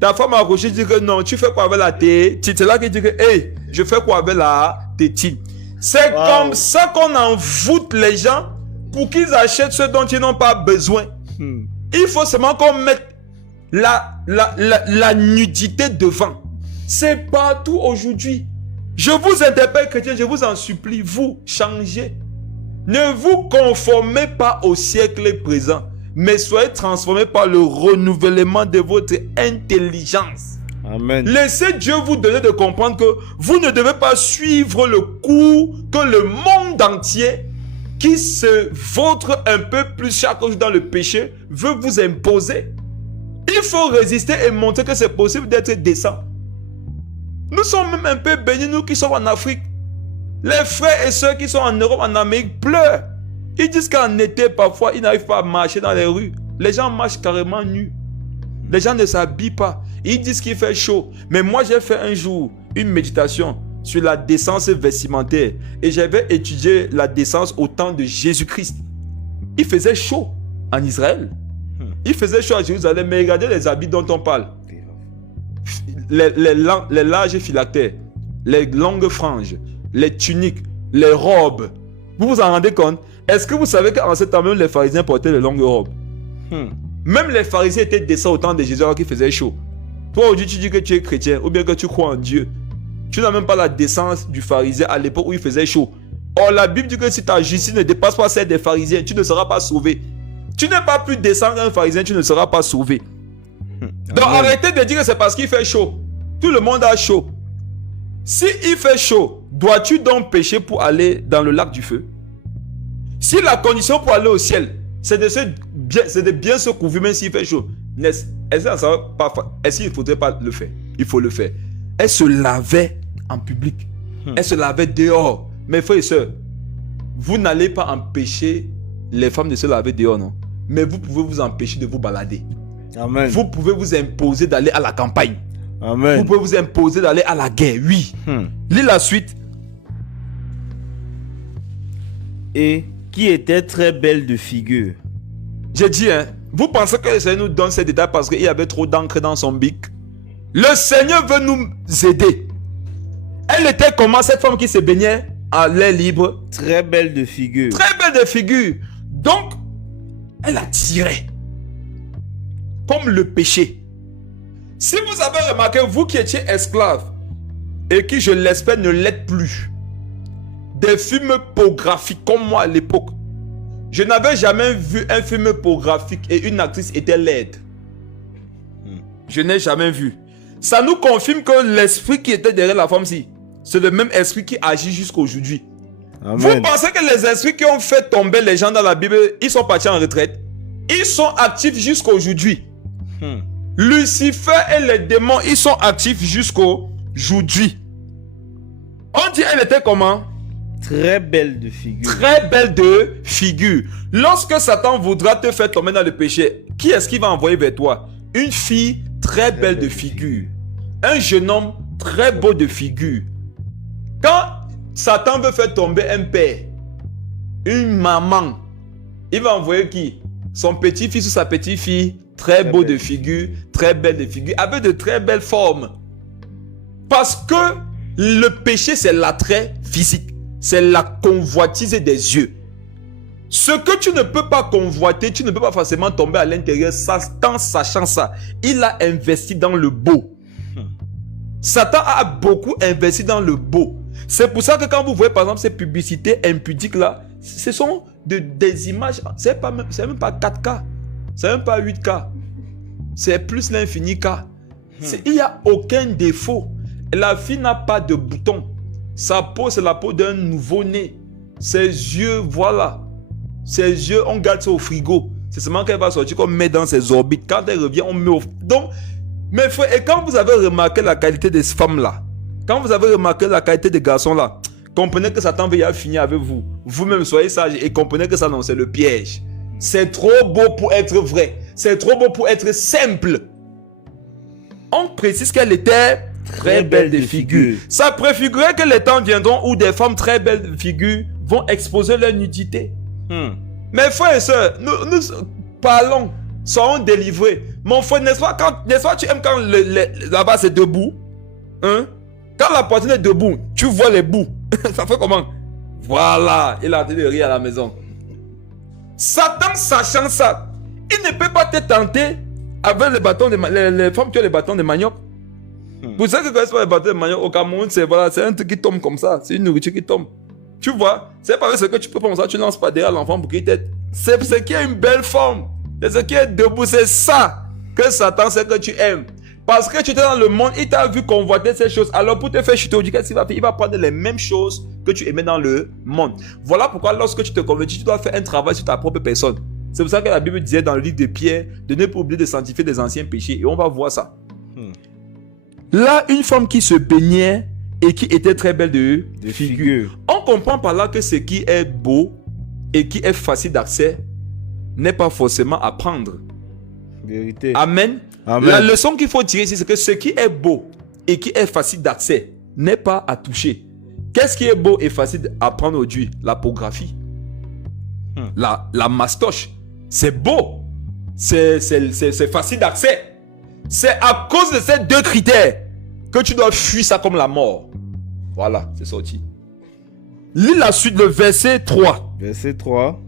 Ta femme a accouché, dit que non, tu fais quoi avec la tétine? C'est là qu'il dit que, hey, je fais quoi avec la tétine? C'est comme ça qu'on envoûte les gens pour qu'ils achètent ce dont ils n'ont pas besoin. Il faut seulement qu'on mette la nudité devant. C'est partout aujourd'hui. Je vous interpelle, chrétiens, je vous en supplie, vous, changez. Ne vous conformez pas au siècle présent, mais soyez transformés par le renouvellement de votre intelligence. Amen. Laissez Dieu vous donner de comprendre que vous ne devez pas suivre le cours que le monde entier, qui se vautre un peu plus chaque jour dans le péché, veut vous imposer. Il faut résister et montrer que c'est possible d'être décent. Nous sommes même un peu bénis, nous qui sommes en Afrique. Les frères et sœurs qui sont en Europe, en Amérique, pleurent. Ils disent qu'en été, parfois, ils n'arrivent pas à marcher dans les rues. Les gens marchent carrément nus. Les gens ne s'habillent pas. Ils disent qu'il fait chaud. Mais moi, j'ai fait un jour une méditation sur la décence vestimentaire. Et j'avais étudié la décence au temps de Jésus-Christ. Il faisait chaud en Israël. Il faisait chaud à Jérusalem. Mais regardez les habits dont on parle. Les larges phylactères, les longues franges, les tuniques, les robes. Vous vous en rendez compte? Est-ce que vous savez qu'en ce temps même les pharisiens portaient les longues robes? Même les pharisiens étaient décents au temps de Jésus alors qu'il faisait chaud. Toi aujourd'hui tu dis que tu es chrétien ou bien que tu crois en Dieu. Tu n'as même pas la décence du pharisien à l'époque où il faisait chaud. Or la Bible dit que si ta justice ne dépasse pas celle des pharisiens, tu ne seras pas sauvé. Tu n'es pas plus décent qu'un pharisien, tu ne seras pas sauvé. Donc arrêtez de dire que c'est parce qu'il fait chaud. Tout le monde a chaud. Si il fait chaud, dois-tu donc pécher pour aller dans le lac du feu? Si la condition pour aller au ciel, c'est de bien se couvrir même s'il fait chaud, est-ce qu'il ne faudrait pas le faire? Il faut le faire. Elle se lavait en public. Elle se lavait dehors. Mes frères et sœurs, vous n'allez pas empêcher les femmes de se laver dehors, non? Mais vous pouvez vous empêcher de vous balader. Amen. Vous pouvez vous imposer d'aller à la campagne. Amen. Vous pouvez vous imposer d'aller à la guerre, oui. Lis la suite. Et qui était très belle de figure. J'ai dit, vous pensez que le Seigneur nous donne ces détails parce qu'il y avait trop d'encre dans son bic? Le Seigneur veut nous aider. Elle était comment cette femme qui se baignait à l'air libre? Très belle de figure. Très belle de figure. Donc, elle attirait. comme le péché. Si vous avez remarqué, vous qui étiez esclave et qui, je l'espère, ne l'êtes plus, des films pornographiques comme moi à l'époque, je n'avais jamais vu un film pornographique et une actrice était laide. Je n'ai jamais vu. Ça nous confirme que l'esprit qui était derrière la femme-ci, c'est le même esprit qui agit jusqu'à aujourd'hui. Amen. Vous pensez que les esprits qui ont fait tomber les gens dans la Bible, ils sont partis en retraite? Ils sont actifs jusqu'à aujourd'hui. Lucifer et les démons, ils sont actifs jusqu'à aujourd'hui. On dit elle était comment? Très belle de figure. Très belle de figure. Lorsque Satan voudra te faire tomber dans le péché, qui est-ce qu'il va envoyer vers toi? Une fille très belle de figure. Un jeune homme très beau de figure. Quand Satan veut faire tomber un père, une maman, il va envoyer qui? Son petit-fils ou sa petite-fille, très beau de figure, très belle de figure, avec de très belles formes. Parce que le péché, c'est l'attrait physique. C'est la convoitise des yeux. Ce que tu ne peux pas convoiter, tu ne peux pas forcément tomber à l'intérieur, Satan, sachant ça, il a investi dans le beau. Satan a beaucoup investi dans le beau. C'est pour ça que quand vous voyez par exemple ces publicités impudiques là, ce sont des images, c'est même pas 4K, c'est même pas 8K, c'est plus l'infini K. Il n'y a aucun défaut. La fille n'a pas de bouton. Sa peau, c'est la peau d'un nouveau-né. Ses yeux, voilà. Ses yeux, on garde ça au frigo. C'est seulement qu'elle va sortir qu'on met dans ses orbites. Quand elle revient, on met au... Donc, mes frères, et quand vous avez remarqué la qualité des femmes-là, quand vous avez remarqué la qualité des garçons-là, comprenez que Satan veut y finir avec vous. Vous-même, soyez sages et comprenez que ça, non, c'est le piège. C'est trop beau pour être vrai. C'est trop beau pour être simple. On précise qu'elle était très belle de figure. Ça préfigurait que les temps viendront où des femmes très belles de figure vont exposer leur nudité. Mes frères et sœurs, nous parlons, soyons délivrés. Mon frère, n'est-ce pas, tu aimes quand là-bas c'est debout, hein? Quand la poitrine est debout, tu vois les bouts. Ça fait comment? Voilà, il a arrêté de rire à la maison. Satan, sachant ça, il ne peut pas te tenter avec les bâtons les femmes qui ont les bâtons de manioc. Vous savez que quand c'est les bâtons de manioc au Cameroun, c'est un truc qui tombe comme ça. C'est une nourriture qui tombe. Tu vois, c'est pas ce que tu peux comme ça, tu lances pas derrière l'enfant pour qu'il tête. C'est ce qui a une belle forme. C'est ce qui est debout. C'est ça que Satan sait que tu aimes. Parce que tu étais dans le monde, il t'a vu convoiter ces choses. Alors pour te faire chuter au dit, qu'est-ce qu'il va faire? Il va prendre les mêmes choses que tu aimais dans le monde. Voilà pourquoi lorsque tu te convertis, tu dois faire un travail sur ta propre personne. C'est pour ça que la Bible disait dans le livre de Pierre de ne pas oublier de sanctifier des anciens péchés. Et on va voir ça. Là, une femme qui se baignait et qui était très belle de figure. On comprend par là que ce qui est beau et qui est facile d'accès n'est pas forcément à prendre. Vérité. Amen. Amen. La leçon qu'il faut tirer ici, c'est que ce qui est beau et qui est facile d'accès n'est pas à toucher. Qu'est-ce qui est beau et facile à prendre aujourd'hui? La pornographie. La mastoche. C'est beau. C'est facile d'accès. C'est à cause de ces deux critères que tu dois fuir ça comme la mort. Voilà, c'est sorti. Lis la suite, le verset 3. Verset 3.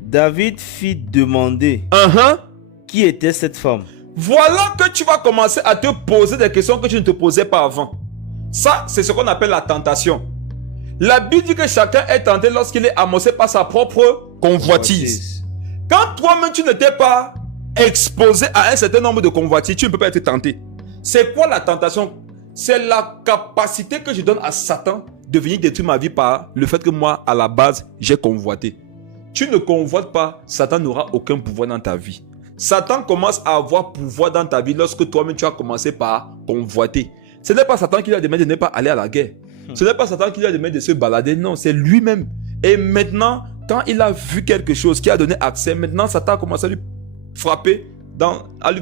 David fit demander qui était cette femme. Voilà que tu vas commencer à te poser des questions que tu ne te posais pas avant. Ça, c'est ce qu'on appelle la tentation. La Bible dit que chacun est tenté lorsqu'il est amossé par sa propre convoitise. Quand toi-même tu n'étais pas exposé à un certain nombre de convoitises, tu ne peux pas être tenté. C'est quoi la tentation? C'est la capacité que je donne à Satan de venir détruire ma vie par le fait que moi, à la base, j'ai convoité. Tu ne convoites pas, Satan n'aura aucun pouvoir dans ta vie. Satan commence à avoir pouvoir dans ta vie lorsque toi-même tu as commencé par convoiter. Ce n'est pas Satan qui lui a demandé de ne pas aller à la guerre. Ce n'est pas Satan qui lui a demandé de se balader. Non, c'est lui-même. Et maintenant, quand il a vu quelque chose qui a donné accès, maintenant Satan a commencé à lui frapper, à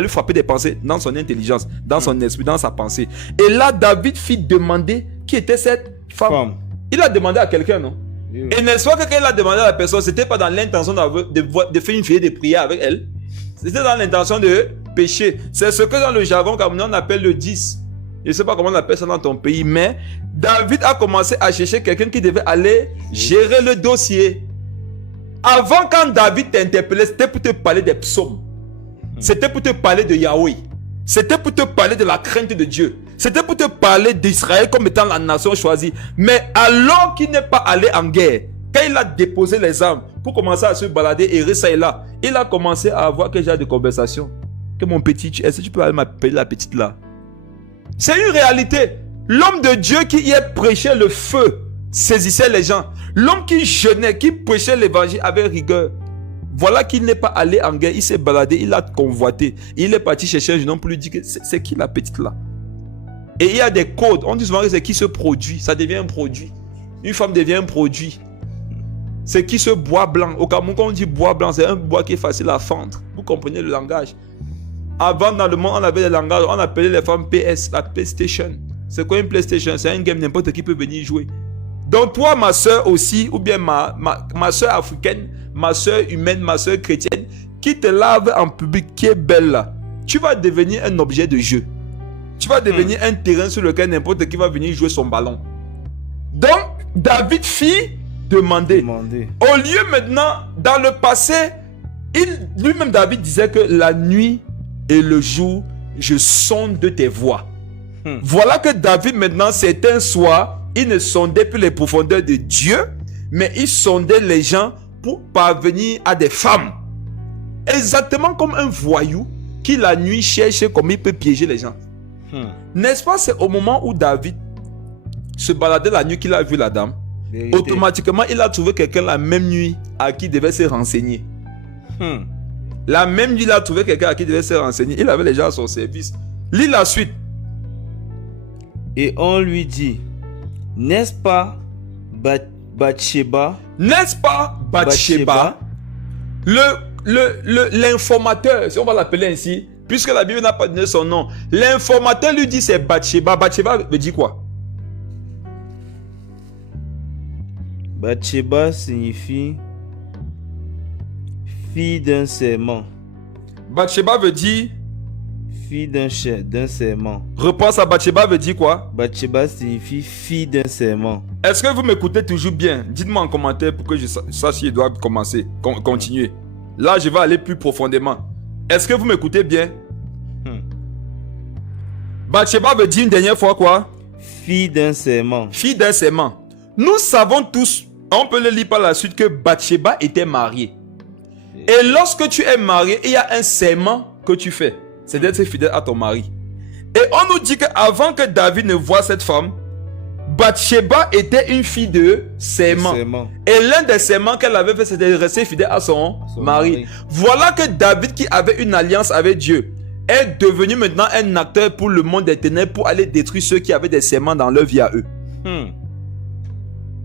lui frapper des pensées dans son intelligence, dans son esprit, dans sa pensée. Et là, David fit demander qui était cette femme. Il a demandé à quelqu'un, non? Oui. Et n'est-ce pas que quand il a demandé à la personne, c'était pas dans l'intention de faire une veillée de prière avec elle. C'était dans l'intention de pécher. C'est ce que dans le jargon camerounais on appelle le 10. Je ne sais pas comment on appelle ça dans ton pays, mais David a commencé à chercher quelqu'un qui devait aller gérer le dossier. Avant, quand David t'interpellait, c'était pour te parler des psaumes. C'était pour te parler de Yahweh. C'était pour te parler de la crainte de Dieu. C'était pour te parler d'Israël comme étant la nation choisie. Mais alors qu'il n'est pas allé en guerre, quand il a déposé les armes pour commencer à se balader et ça et là, il a commencé à avoir quel genre de conversation. Que mon petit, est-ce que tu peux aller m'appeler la petite là? C'est une réalité. L'homme de Dieu qui y prêchait le feu saisissait les gens. L'homme qui jeûnait, qui prêchait l'évangile avec rigueur. Voilà qu'il n'est pas allé en guerre. Il s'est baladé, il a convoité. Il est parti chercher un jeune homme pour lui dire que c'est qui la petite là? Et il y a des codes. On dit souvent que c'est qui se produit. Ça devient un produit. Une femme devient un produit. C'est qui ce bois blanc. Au Cameroun, quand on dit bois blanc, c'est un bois qui est facile à fendre. Vous comprenez le langage. Avant, dans le monde, on avait des langages. On appelait les femmes PS, la PlayStation. C'est quoi une PlayStation? C'est un game, n'importe qui peut venir jouer. Donc toi, ma soeur aussi, ou bien ma soeur africaine, ma soeur humaine, ma soeur chrétienne, qui te lave en public, qui est belle là, tu vas devenir un objet de jeu. Tu vas devenir un terrain sur lequel n'importe qui va venir jouer son ballon. Donc, David fit demander. Au lieu maintenant, dans le passé, lui-même David disait que la nuit et le jour, je sonde de tes voies. Voilà que David maintenant, c'est un soir, il ne sondait plus les profondeurs de Dieu, mais il sondait les gens pour parvenir à des femmes. Exactement comme un voyou qui la nuit cherche comment il peut piéger les gens. N'est-ce pas, c'est au moment où David se baladait la nuit qu'il a vu la dame. Vérité. Automatiquement, il a trouvé quelqu'un la même nuit à qui il devait se renseigner. La même nuit, il a trouvé quelqu'un à qui il devait se renseigner. Il avait les gens à son service. Lis la suite. Et on lui dit, n'est-ce pas Bathsheba? N'est-ce pas Bathsheba? L'informateur, si on va l'appeler ainsi, puisque la Bible n'a pas donné son nom, l'informateur lui dit c'est Bathsheba. Bathsheba veut dire quoi? Bathsheba signifie fille d'un serment. Bathsheba veut dire fille d'un serment. Repense à Bathsheba veut dire quoi? Bathsheba signifie fille d'un serment. Est-ce que vous m'écoutez toujours bien? Dites-moi en commentaire pour que je sache si je dois continuer. Là, je vais aller plus profondément. Est-ce que vous m'écoutez bien? Bathsheba veut dire une dernière fois quoi? Fille d'un serment. Fille d'un serment. Nous savons tous, on peut le lire par la suite, que Bathsheba était mariée. Et lorsque tu es marié, il y a un serment que tu fais. C'est d'être fidèle à ton mari. Et on nous dit qu'avant que David ne voie cette femme, Bathsheba était une fille de serment. Et l'un des serments qu'elle avait fait, c'était de rester fidèle à son mari. Voilà que David, qui avait une alliance avec Dieu, est devenu maintenant un acteur pour le monde des ténèbres, pour aller détruire ceux qui avaient des serments dans leur vie à eux.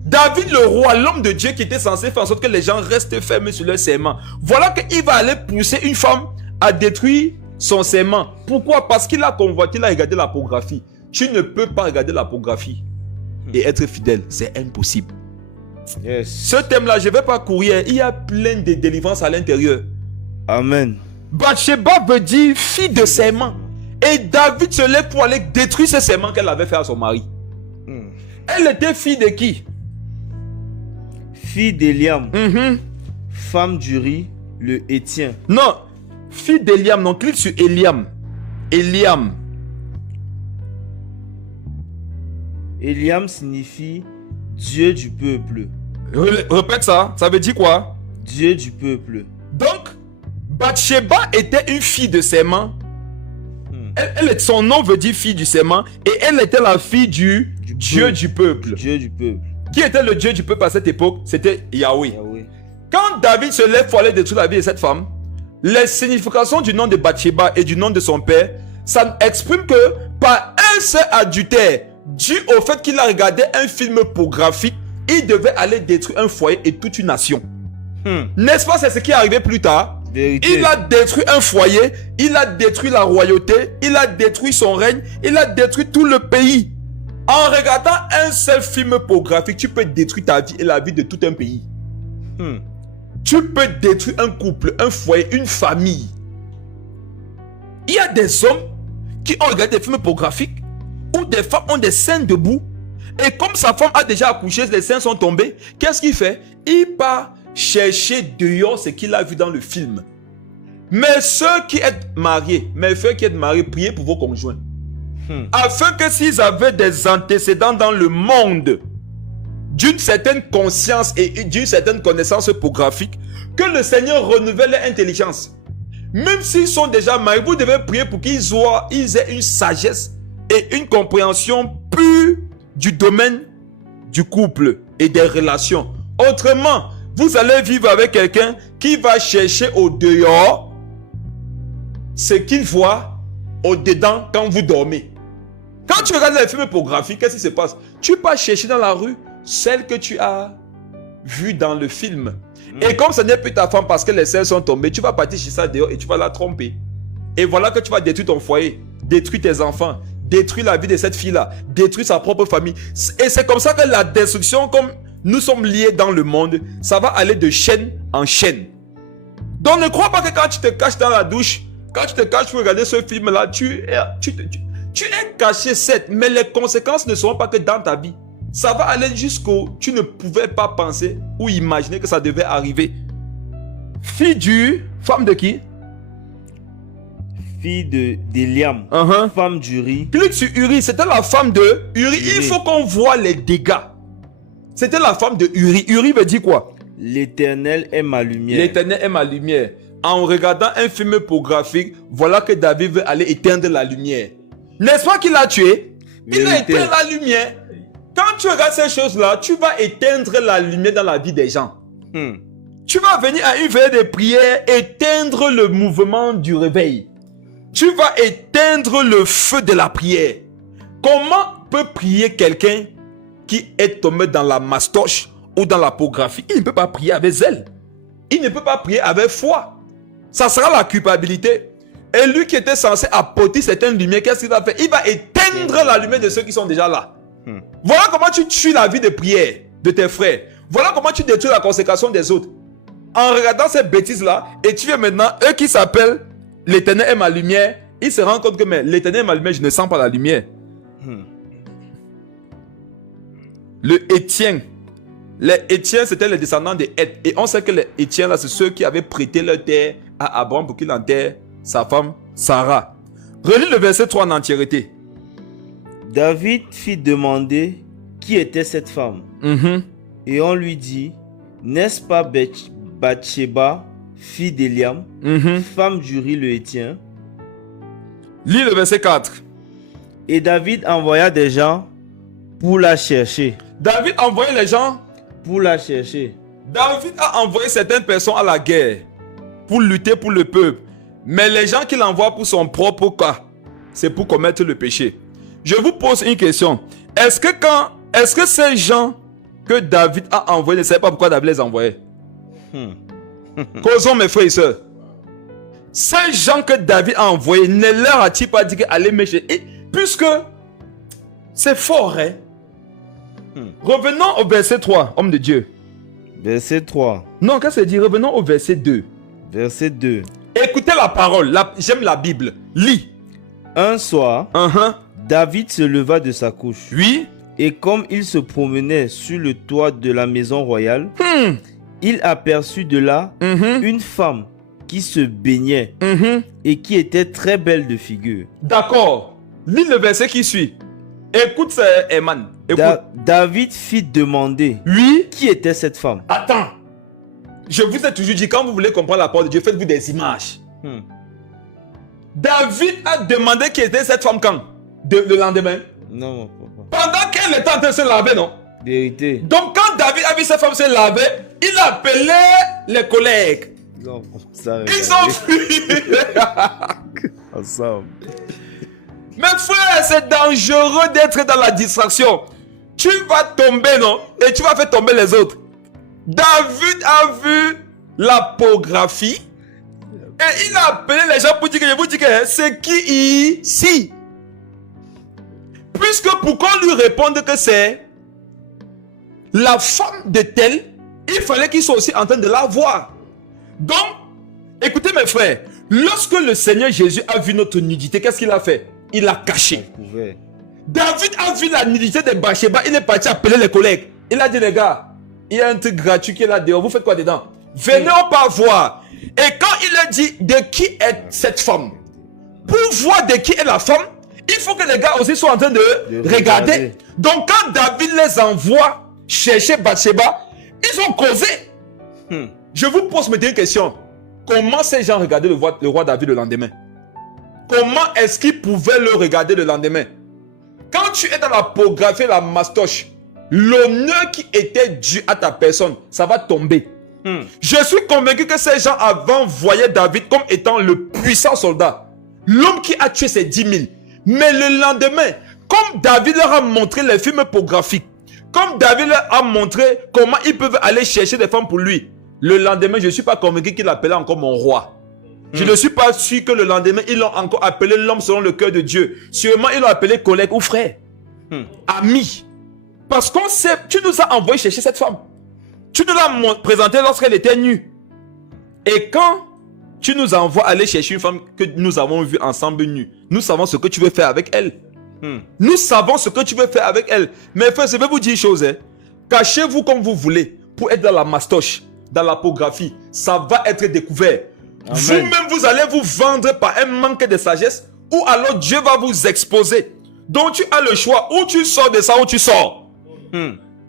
David le roi, l'homme de Dieu qui était censé faire en sorte que les gens restent fermes sur leur serment. Voilà qu'il va aller pousser une femme à détruire son serment. Pourquoi? Parce qu'il a convoité, il a regardé la pornographie. Tu ne peux pas regarder la pornographie et être fidèle. C'est impossible. Ce thème-là, je ne vais pas courir. Il y a plein de délivrances à l'intérieur. Amen. Bathsheba veut dire fille de serment. Et David se lève pour aller détruire ce serment qu'elle avait fait à son mari. Elle était fille de qui? Fille d'Éliam. Femme d'Uri, le Hétien. Non, fille d'Éliam. Non, clique sur Éliam. Éliam. Éliam signifie Dieu du peuple. Répète ça. Ça veut dire quoi? Dieu du peuple. Donc, Bathsheba était une fille de serment. Son nom veut dire fille du serment. Et elle était la fille du Dieu du peuple. Dieu du peuple. Qui était le Dieu du peuple à cette époque? C'était Yahweh. Quand David se lève pour aller détruire la vie de cette femme, les significations du nom de Bathsheba et du nom de son père, ça exprime que par un seul adultère, dû au fait qu'il a regardé un film pornographique, il devait aller détruire un foyer et toute une nation. N'est-ce pas, c'est ce qui est arrivé plus tard? Vérité. Il a détruit un foyer, il a détruit la royauté, il a détruit son règne, il a détruit tout le pays. En regardant un seul film pornographique, tu peux détruire ta vie et la vie de tout un pays. Tu peux détruire un couple, un foyer, une famille. Il y a des hommes qui ont regardé des films pornographiques où des femmes ont des seins debout. Et comme sa femme a déjà accouché, les seins sont tombés. Qu'est-ce qu'il fait? Il part chercher dehors ce qu'il a vu dans le film. Mais ceux qui êtes mariés, priez pour vos conjoints. Afin que s'ils avaient des antécédents dans le monde, d'une certaine conscience et d'une certaine connaissance pornographique, que le Seigneur renouvelle leur intelligence. Même s'ils sont déjà mariés, vous devez prier pour qu'ils aient une sagesse et une compréhension pure du domaine du couple et des relations. Autrement, vous allez vivre avec quelqu'un qui va chercher au dehors ce qu'il voit au dedans quand vous dormez. Quand tu regardes les films pornographiques, qu'est-ce qui se passe? Tu vas chercher dans la rue celle que tu as vue dans le film. Et comme ce n'est plus ta femme parce que les selles sont tombées, tu vas partir chez ça dehors et tu vas la tromper. Et voilà que tu vas détruire ton foyer, détruire tes enfants, détruire la vie de cette fille-là, détruire sa propre famille. Et c'est comme ça que la destruction, comme nous sommes liés dans le monde, ça va aller de chaîne en chaîne. Donc ne crois pas que quand tu te caches dans la douche, quand tu te caches pour regarder ce film-là, tu es caché, certes, mais les conséquences ne seront pas que dans ta vie. Ça va aller jusqu'au tu ne pouvais pas penser ou imaginer que ça devait arriver. Femme de qui? Fille d'Eliam, femme d'Uri. Clique sur Uri, c'était la femme de Uri. Il faut qu'on voit les dégâts. C'était la femme de Uri. Uri veut dire quoi? L'Éternel est ma lumière. L'Éternel est ma lumière. En regardant un film pornographique, voilà que David veut aller éteindre la lumière. N'est-ce pas qu'il l'a tué? Il a éteint la lumière. Quand tu regardes ces choses-là, tu vas éteindre la lumière dans la vie des gens. Tu vas venir à une veillée de prière, éteindre le mouvement du réveil. Tu vas éteindre le feu de la prière. Comment peut prier quelqu'un qui est tombé dans la mastoche ou dans la pornographie? Il ne peut pas prier avec zèle. Il ne peut pas prier avec foi. Ça sera la culpabilité. Et lui qui était censé apporter certaines lumières, qu'est-ce qu'il va faire? Il va éteindre la lumière de ceux qui sont déjà là. Voilà comment tu tues la vie de prière de tes frères. Voilà comment tu détruis la consécration des autres. En regardant ces bêtises-là, et tu viens maintenant, eux qui s'appellent l'Éternel est ma lumière, ils se rendent compte que mais l'Éternel est ma lumière, je ne sens pas la lumière. Le Étienne. Les Étiens, c'était les descendants des Heth. Et on sait que les Étiens, là, c'est ceux qui avaient prêté leur terre à Abraham pour qu'il enterre sa femme Sarah. Relis le verset 3 en entièreté. David fit demander qui était cette femme. Et on lui dit, n'est-ce pas Bathsheba, fille d'Eliam, femme d'Uri le Héthien? Lis le verset 4. Et David envoya des gens pour la chercher. David envoyait les gens pour la chercher. David a envoyé certaines personnes à la guerre pour lutter pour le peuple. Mais les gens qu'il envoie pour son propre cas, c'est pour commettre le péché. Je vous pose une question. Est-ce que ces gens que David a envoyés ne savaient pas pourquoi David les envoyait? Causons mes frères et sœurs. Ces gens que David a envoyés, ne leur a-t-il pas dit qu'allez me chercher? Puisque c'est fort, hein? Revenons au verset 3, homme de Dieu. Verset 3. Non, qu'est-ce que ça dit? Revenons au verset 2. Verset 2. Écoutez la parole. J'aime la Bible. Lis. Un soir, David se leva de sa couche. Oui. Et comme il se promenait sur le toit de la maison royale, il aperçut de là une femme qui se baignait et qui était très belle de figure. D'accord. Lis le verset qui suit. Écoute ça, Eman. David fit demander qui était cette femme. Attends. Je vous ai toujours dit, quand vous voulez comprendre la parole de Dieu, faites-vous des images. David a demandé qui était cette femme quand? Le lendemain? Non, papa. Pendant qu'elle était en train de se laver, non? Vérité. Donc quand David a vu cette femme se laver, il a appelé les collègues. Ils ont fui. Ensemble. Mes frères, c'est dangereux d'être dans la distraction. Tu vas tomber, non? Et tu vas faire tomber les autres. David a vu la pornographie et il a appelé les gens pour dire que je vous dis que c'est qui ici? Puisque pour qu'on lui réponde que c'est la femme de tel, il fallait qu'ils soient aussi en train de la voir. Donc, écoutez mes frères, lorsque le Seigneur Jésus a vu notre nudité, qu'est-ce qu'il a fait? Il l'a caché. David a vu la nudité de Bathsheba, il est parti appeler les collègues. Il a dit les gars, il y a un truc gratuit qui est là dehors, vous faites quoi dedans? Venez on pas voir. Et quand il a dit de qui est cette femme, pour voir de qui est la femme, il faut que les gars aussi soient en train de regarder. Donc quand David les envoie chercher Bathsheba, ils ont causé. Je vous pose maintenant une question. Comment ces gens regardaient le roi David le lendemain? Comment est-ce qu'ils pouvaient le regarder le lendemain? Quand tu es dans la pographie, la mastoche, l'honneur qui était dû à ta personne, ça va tomber. Je suis convaincu que ces gens avant voyaient David comme étant le puissant soldat. L'homme qui a tué ses 10 000. Mais le lendemain, comme David leur a montré les films pornographiques, comme David leur a montré comment ils peuvent aller chercher des femmes pour lui, le lendemain, je ne suis pas convaincu qu'il l'appelait encore mon roi. Je ne suis pas sûr que le lendemain, ils l'ont encore appelé l'homme selon le cœur de Dieu. Sûrement, ils l'ont appelé collègue ou frère. Ami. Parce qu'on sait, tu nous as envoyé chercher cette femme. Tu nous l'as présentée lorsqu'elle était nue. Et quand tu nous envoies aller chercher une femme que nous avons vue ensemble nue, nous savons ce que tu veux faire avec elle. Nous savons ce que tu veux faire avec elle. Mais frère, je vais vous dire une chose. Cachez-vous comme vous voulez pour être dans la mastoche, dans la pornographie. Ça va être découvert. Vous-même, vous allez vous vendre par un manque de sagesse ou alors Dieu va vous exposer. Donc tu as le choix, ou tu sors de ça ou tu sors.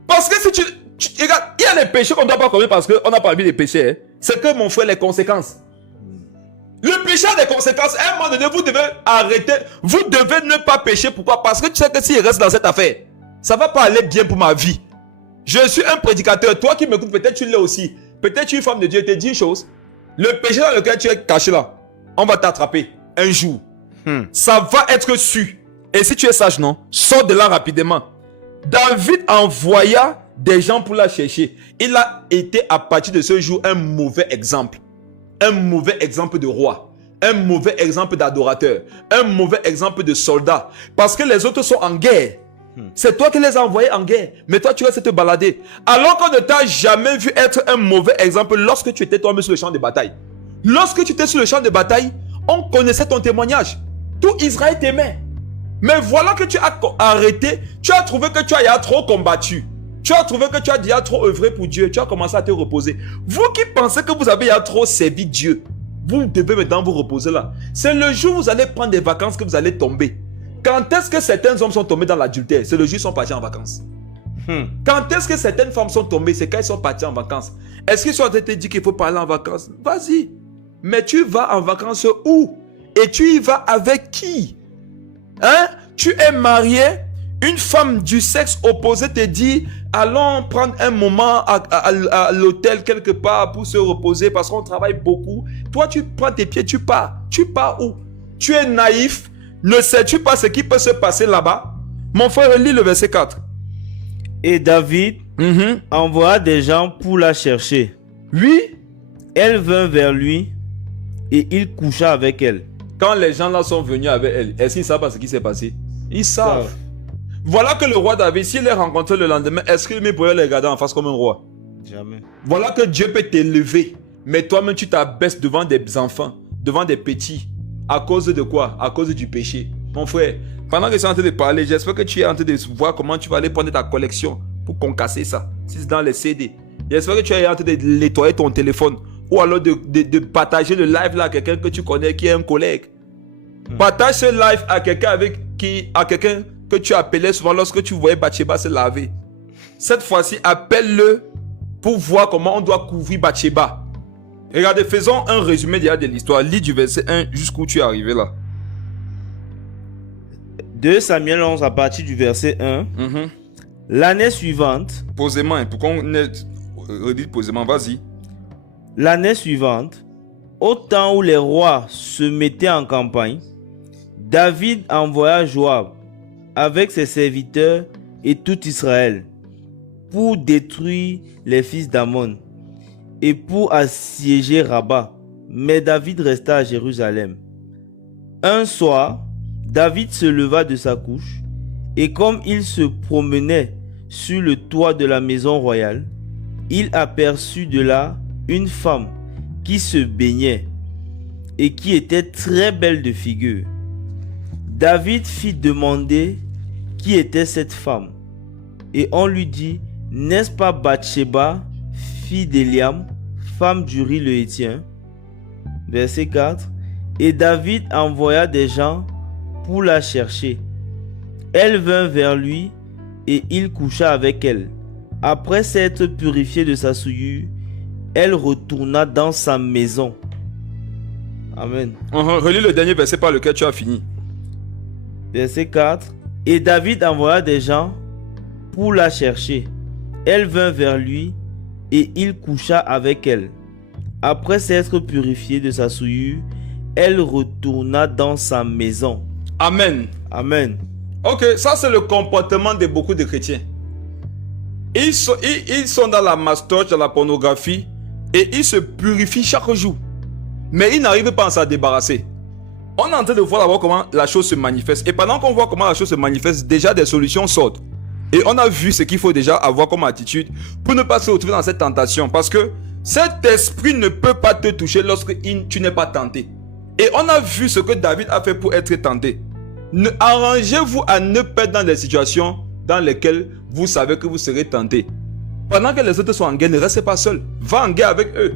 Parce que si tu regarde, il y a des péchés qu'on ne doit pas commettre parce qu'on a parlé des péchés. C'est que mon frère, les conséquences. Le péché a des conséquences. À un moment donné, vous devez arrêter. Vous devez ne pas pécher. Pourquoi? Parce que tu sais que s'il reste dans cette affaire, ça ne va pas aller bien pour ma vie. Je suis un prédicateur. Toi qui m'écoutes, peut-être tu l'es aussi. Peut-être tu es une femme de Dieu. Te dis une chose. Le péché dans lequel tu es caché là, on va t'attraper un jour. Ça va être su. Et si tu es sage, non, sors de là rapidement. David envoya des gens pour la chercher. Il a été à partir de ce jour un mauvais exemple. Un mauvais exemple de roi. Un mauvais exemple d'adorateur. Un mauvais exemple de soldat. Parce que les autres sont en guerre. C'est toi qui les as envoyés en guerre. Mais toi tu restes te balader. Alors qu'on ne t'a jamais vu être un mauvais exemple lorsque tu étais toi-même sur le champ de bataille. Lorsque tu étais sur le champ de bataille, on connaissait ton témoignage. Tout Israël t'aimait. Mais voilà que tu as arrêté. Tu as trouvé que tu as trop combattu. Tu as trouvé que tu as déjà trop œuvré pour Dieu. Tu as commencé à te reposer. Vous qui pensez que vous avez déjà trop servi Dieu, vous devez maintenant vous reposer là. C'est le jour où vous allez prendre des vacances que vous allez tomber. Quand est-ce que certains hommes sont tombés dans l'adultère? C'est le jour où ils sont partis en vacances. Quand est-ce que certaines femmes sont tombées? C'est quand ils sont partis en vacances. Est-ce qu'ils sont en train de te dire qu'il faut parler en vacances? Vas-y. Mais tu vas en vacances où? Et tu y vas avec qui? Hein? Tu es marié? Une femme du sexe opposé te dit allons prendre un moment à l'hôtel quelque part pour se reposer parce qu'on travaille beaucoup. Toi, tu prends tes pieds, tu pars. Tu pars où? Tu es naïf. Ne sais-tu pas ce qui peut se passer là-bas? Mon frère, lis le verset 4. Et David envoya des gens pour la chercher. Oui. Elle vint vers lui et il coucha avec elle. Quand les gens là sont venus avec elle, est-ce qu'ils savent pas ce qui s'est passé? Ils savent. Voilà que le roi David, s'il les rencontrait le lendemain, est-ce qu'il pourrait les regarder en face comme un roi? Jamais. Voilà que Dieu peut t'élever. Mais toi-même, tu t'abaisses devant des enfants, devant des petits. À cause de quoi? À cause du péché. Mon frère, pendant que je suis en train de parler, j'espère que tu es en train de voir comment tu vas aller prendre ta collection pour concasser ça. Si c'est dans les CD. J'espère que tu es en train de nettoyer ton téléphone. Ou alors de partager le live là à quelqu'un que tu connais qui est un collègue. Partage ce live à quelqu'un que tu appelais souvent lorsque tu voyais Bathsheba se laver. Cette fois-ci, appelle-le pour voir comment on doit couvrir Bathsheba. Regardez, faisons un résumé déjà de l'histoire. Lis du verset 1 jusqu'où tu es arrivé là. 2 Samuel 11 à partir du verset 1. L'année suivante. Posément, pour qu'on redite posément, vas-y. L'année suivante, au temps où les rois se mettaient en campagne, David envoya Joab avec ses serviteurs et tout Israël pour détruire les fils d'Ammon et pour assiéger Rabat. Mais David resta à Jérusalem. Un soir, David se leva de sa couche et comme il se promenait sur le toit de la maison royale, il aperçut de là une femme qui se baignait et qui était très belle de figure. David fit demander qui était cette femme et on lui dit: n'est-ce pas Bathsheba, fille d'Eliam, femme d'Uri le Héthien? Verset 4. Et David envoya des gens pour la chercher. Elle vint vers lui et il coucha avec elle. Après s'être purifiée de sa souillure, elle retourna dans sa maison. Amen. Relis le dernier verset par lequel tu as fini. Verset 4. Et David envoya des gens pour la chercher. Elle vint vers lui et il coucha avec elle. Après s'être purifiée de sa souillure, elle retourna dans sa maison. Amen. Amen. Ok, ça c'est le comportement de beaucoup de chrétiens. Ils sont dans la mastoche, dans la pornographie, et ils se purifient chaque jour. Mais ils n'arrivent pas à s'en débarrasser. On est en train de voir d'abord comment la chose se manifeste. Et pendant qu'on voit comment la chose se manifeste, déjà des solutions sortent. Et on a vu ce qu'il faut déjà avoir comme attitude pour ne pas se retrouver dans cette tentation. Parce que cet esprit ne peut pas te toucher lorsque tu n'es pas tenté. Et on a vu ce que David a fait pour être tenté. Arrangez-vous à ne pas être dans des situations dans lesquelles vous savez que vous serez tenté. Pendant que les autres sont en guerre, ne restez pas seul. Va en guerre avec eux.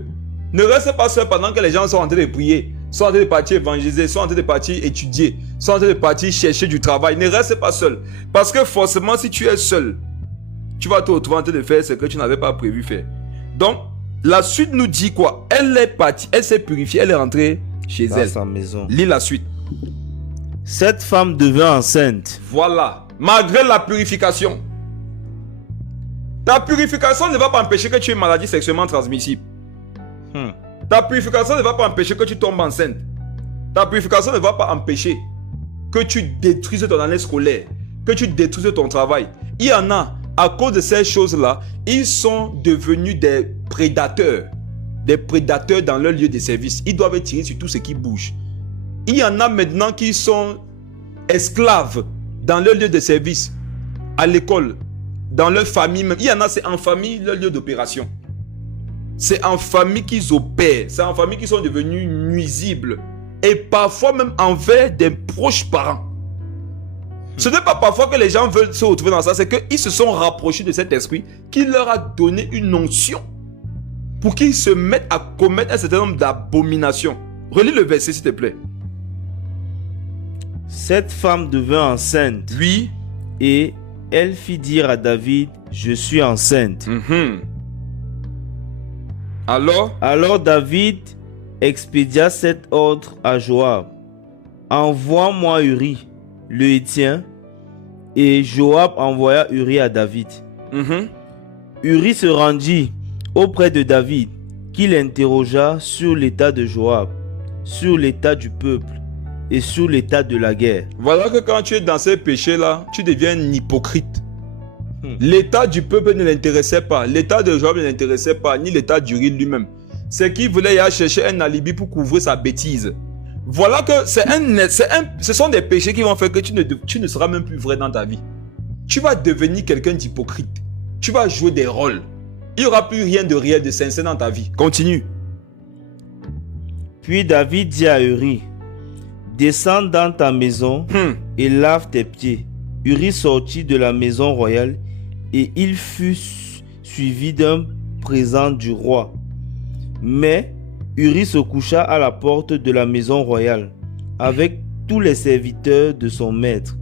Ne restez pas seul pendant que les gens sont en train de prier, sont en train de partir évangéliser, sont en train de partir étudier, sont en train de partir chercher du travail. Ne restez pas seul. Parce que forcément, si tu es seul, tu vas te retrouver en train de faire ce que tu n'avais pas prévu faire. Donc, la suite nous dit quoi? Elle est partie, elle s'est purifiée, elle est rentrée chez elle. Dans sa maison. Lis la suite. Cette femme devint enceinte. Voilà. Malgré la purification. Ta purification ne va pas empêcher que tu aies une maladie sexuellement transmissible. Ta purification ne va pas empêcher que tu tombes enceinte. Ta purification ne va pas empêcher que tu détruises ton année scolaire, que tu détruises ton travail. Il y en a, à cause de ces choses-là, ils sont devenus des prédateurs. Des prédateurs dans leur lieu de service. Ils doivent tirer sur tout ce qui bouge. Il y en a maintenant qui sont esclaves dans leur lieu de service, à l'école, dans leur famille même. Il y en a, c'est en famille leur lieu d'opération. C'est en famille qu'ils opèrent. C'est en famille qu'ils sont devenus nuisibles. Et parfois même envers des proches parents. Ce n'est pas parfois que les gens veulent se retrouver dans ça. C'est qu'ils se sont rapprochés de cet esprit qui leur a donné une onction pour qu'ils se mettent à commettre un certain nombre d'abominations. Relis le verset s'il te plaît. Cette femme devint enceinte. Oui. Et elle fit dire à David, je suis enceinte. Alors David expédia cet ordre à Joab. Envoie-moi Uri, le Héthien. Et Joab envoya Uri à David. Uri se rendit auprès de David, qui l'interrogea sur l'état de Joab, sur l'état du peuple et sur l'état de la guerre. Voilà que quand tu es dans ces péchés-là, tu deviens un hypocrite. L'état du peuple ne l'intéressait pas. L'état de Joab ne l'intéressait pas, ni l'état d'Uri lui-même. C'est qu'il voulait y aller chercher un alibi pour couvrir sa bêtise. Voilà que ce sont des péchés qui vont faire que tu ne seras même plus vrai dans ta vie. Tu vas devenir quelqu'un d'hypocrite. Tu vas jouer des rôles. Il n'y aura plus rien de réel, de sincère dans ta vie. Continue. Puis David dit à Uri, descends dans ta maison et lave tes pieds. Uri sortit de la maison royale et il fut suivi d'un présent du roi. Mais Uri se coucha à la porte de la maison royale avec tous les serviteurs de son maître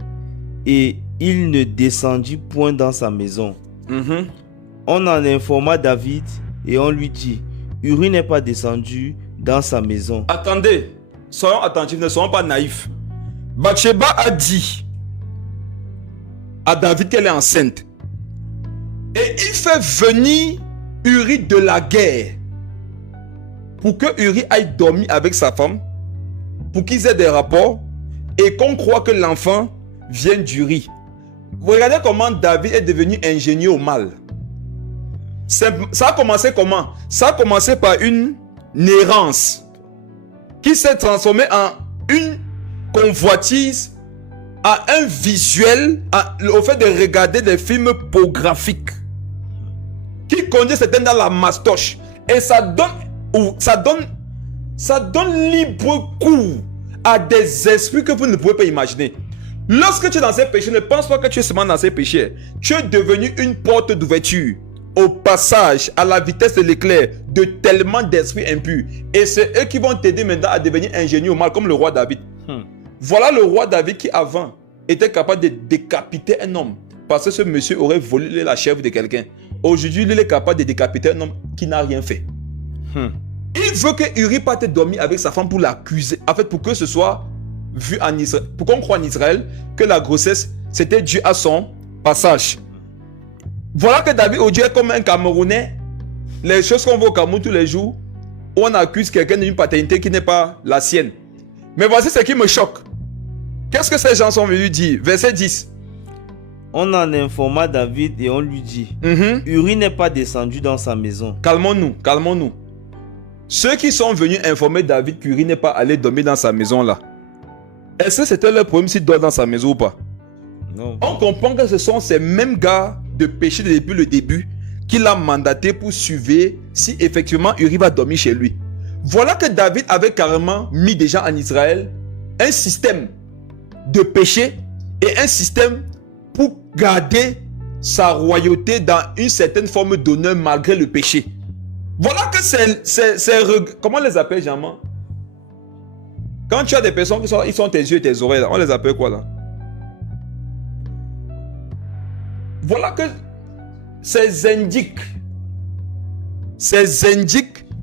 et il ne descendit point dans sa maison. On en informa David et on lui dit, Uri n'est pas descendu dans sa maison. Attendez, soyons attentifs, ne soyons pas naïfs. Bathsheba a dit à David qu'elle est enceinte. Et il fait venir Uri de la guerre pour que Uri aille dormir avec sa femme, pour qu'ils aient des rapports et qu'on croit que l'enfant vient d'Uri. Vous regardez comment David est devenu ingénieux au mal. Ça a commencé comment? Ça a commencé par une errance qui s'est transformée en une convoitise, à un visuel, au fait de regarder des films pornographiques qui conduit certains dans la mastoche. Et ça donne libre cours à des esprits que vous ne pouvez pas imaginer. Lorsque tu es dans ces péchés, ne pense pas que tu es seulement dans ces péchés. Tu es devenu une porte d'ouverture au passage, à la vitesse de l'éclair, de tellement d'esprits impurs. Et c'est eux qui vont t'aider maintenant à devenir ingénieux au mal, comme le roi David. Voilà le roi David qui avant était capable de décapiter un homme parce que ce monsieur aurait volé la chèvre de quelqu'un. Aujourd'hui, il est capable de décapiter un homme qui n'a rien fait. Il veut que Uri parte dormir avec sa femme pour l'accuser. En fait, pour que ce soit vu en Israël. Pour qu'on croie en Israël que la grossesse, c'était dû à son passage. Voilà que David aujourd'hui est comme un Camerounais. Les choses qu'on voit au Cameroun tous les jours, où on accuse quelqu'un d'une paternité qui n'est pas la sienne. Mais voici ce qui me choque. Qu'est-ce que ces gens sont venus dire? Verset 10. On en informa David et on lui dit, Uri n'est pas descendu dans sa maison. Calmons-nous, calmons-nous. Ceux qui sont venus informer David qu'Uri n'est pas allé dormir dans sa maison là, est-ce que c'était leur problème s'il dort dans sa maison ou pas? Non. On comprend que ce sont ces mêmes gars de péché depuis le début qu'il a mandaté pour surveiller si effectivement Uri va dormir chez lui. Voilà que David avait carrément mis déjà en Israël un système de péché et un système pour garder sa royauté dans une certaine forme d'honneur malgré le péché. Voilà que comment on les appelle, Jean-Man? Quand tu as des personnes qui sont, ils sont tes yeux et tes oreilles, là, on les appelle quoi là? Voilà que ces indiques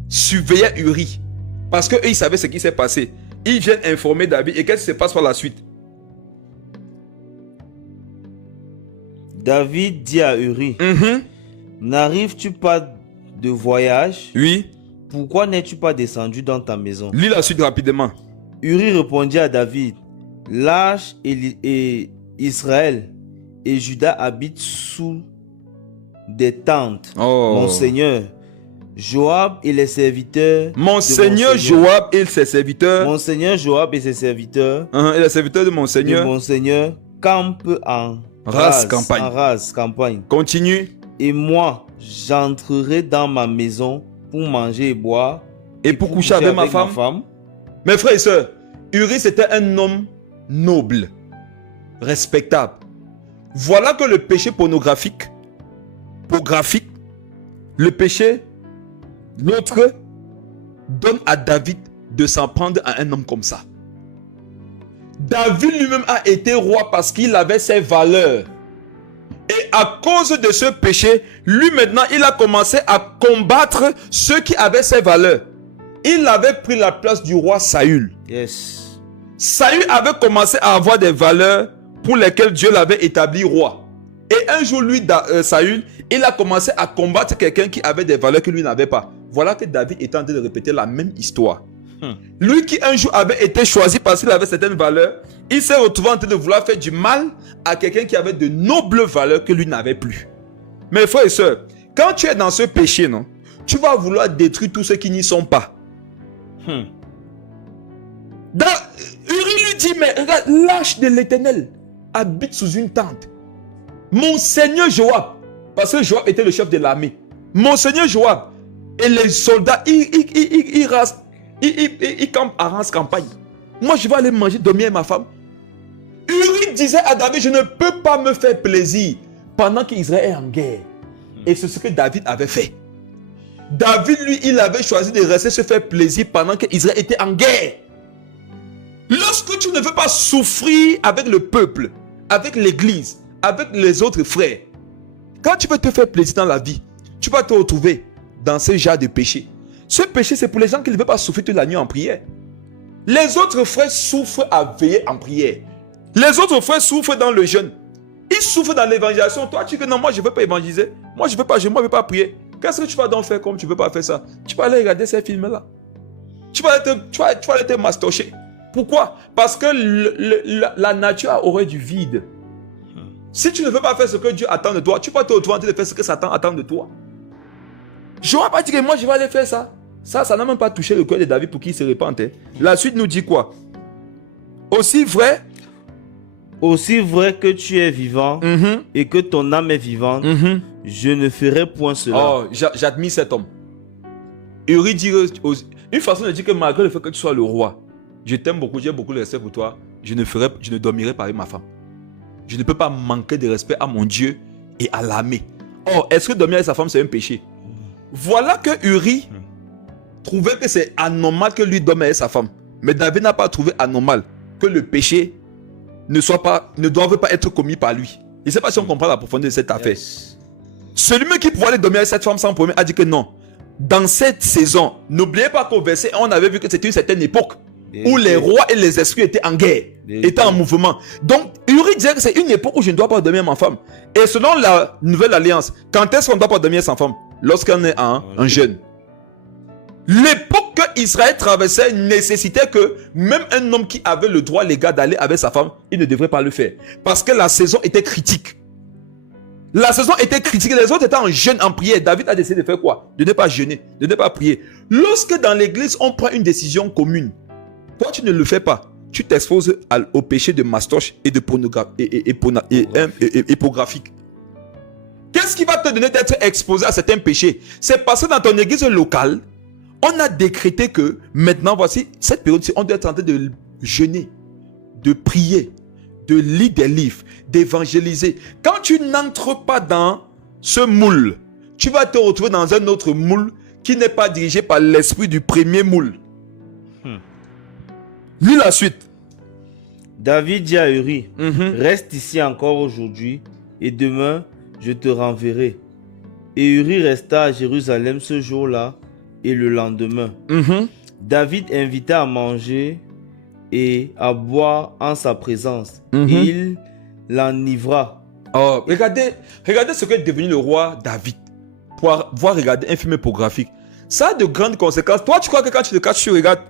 surveillaient Uri. Parce qu'eux, ils savaient ce qui s'est passé. Ils viennent informer David. Et qu'est-ce qui se passe par la suite? David dit à Uri, n'arrives-tu pas de voyage? Oui. Pourquoi n'es-tu pas descendu dans ta maison? Lis la suite rapidement. Uri répondit à David, Lâche et Israël et Juda habitent sous des tentes. Mon Seigneur, Joab et les serviteurs. Mon Seigneur Joab et ses serviteurs. Mon Seigneur Joab et ses serviteurs. Et les serviteurs de mon Seigneur. Campent en rase campagne. Continue. Et moi, j'entrerai dans ma maison pour manger et boire. Et pour coucher avec ma femme. Mes frères et sœurs, Uri c'était un homme noble, respectable. Voilà que le péché pornographique, le péché, l'autre, donne à David de s'en prendre à un homme comme ça. David lui-même a été roi parce qu'il avait ses valeurs. Et à cause de ce péché, lui maintenant, il a commencé à combattre ceux qui avaient ses valeurs. Il avait pris la place du roi Saül. Yes. Saül avait commencé à avoir des valeurs pour lesquelles Dieu l'avait établi roi. Et un jour, lui, Saül, il a commencé à combattre quelqu'un qui avait des valeurs que lui n'avait pas. Voilà que David est en train de répéter la même histoire. Lui qui un jour avait été choisi parce qu'il avait certaines valeurs, il s'est retrouvé en train de vouloir faire du mal à quelqu'un qui avait de nobles valeurs que lui n'avait plus. Mes frères et sœurs, quand tu es dans ce péché, non, tu vas vouloir détruire tous ceux qui n'y sont pas. Uri lui dit, mais regarde, l'arche de l'Éternel habite sous une tente. Mon Seigneur Joab, parce que Joab était le chef de l'armée, mon Seigneur Joab et les soldats, ils campent à rase campagne. Moi, je vais aller manger, dormir avec ma femme. Uri disait à David, je ne peux pas me faire plaisir pendant qu'Israël est en guerre. Et c'est ce que David avait fait. David, lui, il avait choisi de rester se faire plaisir pendant qu'Israël était en guerre. Lorsque tu ne veux pas souffrir avec le peuple, avec l'église, avec les autres frères, quand tu veux te faire plaisir dans la vie, tu vas te retrouver dans ce genre de péché. Ce péché, c'est pour les gens qui ne veulent pas souffrir toute la nuit en prière. Les autres frères souffrent à veiller en prière. Les autres frères souffrent dans le jeûne. Ils souffrent dans l'évangélisation. Toi, tu dis que non, moi, je ne veux pas évangéliser. Moi, je ne veux pas prier. Qu'est-ce que tu vas donc faire comme tu ne veux pas faire ça? Tu vas aller regarder ces films-là. Tu vas aller te mastocher. Pourquoi? Parce que la nature aurait du vide. Si tu ne veux pas faire ce que Dieu attend de toi, tu vas te retrouver en train de faire ce que Satan attend de toi. Je ne vais pas dire que moi, je vais aller faire ça. Ça n'a même pas touché le cœur de David pour qu'il se repente. La suite nous dit quoi? Aussi vrai que tu es vivant et que ton âme est vivante, je ne ferai point cela. Oh, j'admire cet homme. Uri dit une façon de dire que malgré le fait que tu sois le roi, je t'aime beaucoup, j'ai beaucoup de respect pour toi, je ne dormirai pas avec ma femme. Je ne peux pas manquer de respect à mon Dieu et à l'armée. Or, est-ce que dormir avec sa femme, c'est un péché? Voilà que Uri trouvait que c'est anormal que lui dorme avec sa femme. Mais David n'a pas trouvé anormal que le péché ne doive pas être commis par lui. Je ne sais pas si on comprend la profondeur de cette affaire. Yes. Celui qui pouvait aller dormir avec cette femme sans problème a dit que non. Dans cette saison, n'oubliez pas qu'au verset 1, on avait vu que c'était une certaine époque où les rois et les esprits étaient en guerre, étaient en mouvement. Donc, Uri disait que c'est une époque où je ne dois pas dormir avec ma femme. Et selon la nouvelle alliance, quand est-ce qu'on ne doit pas dormir avec sa femme? Lorsqu'on est un jeune. L'époque que Israël traversait nécessitait que même un homme qui avait le droit légal d'aller avec sa femme, il ne devrait pas le faire. Parce que la saison était critique. La saison était critique. Les autres étaient en jeûne, en prière. David a décidé de faire quoi? De ne pas jeûner, de ne pas prier. Lorsque dans l'église, on prend une décision commune, toi, tu ne le fais pas. Tu t'exposes au péché de mastoche et de pornographie et pornographique. Qu'est-ce qui va te donner d'être exposé à certains péchés? C'est parce que dans ton église locale, on a décrété que maintenant, voici, cette période-ci, on doit être en train de jeûner, de prier, de lire des livres, d'évangéliser. Quand tu n'entres pas dans ce moule, tu vas te retrouver dans un autre moule qui n'est pas dirigé par l'esprit du premier moule. Lis la suite. David dit à Uri, reste ici encore aujourd'hui, et demain, je te renverrai. Et Uri resta à Jérusalem ce jour-là et le lendemain. David invita à manger et à boire en sa présence. Et il l'enivra. Oh, regardez ce qu'est devenu le roi David. Pour voir regarder un film pornographique. Ça a de grandes conséquences. Toi, tu crois que quand tu te caches, tu regardes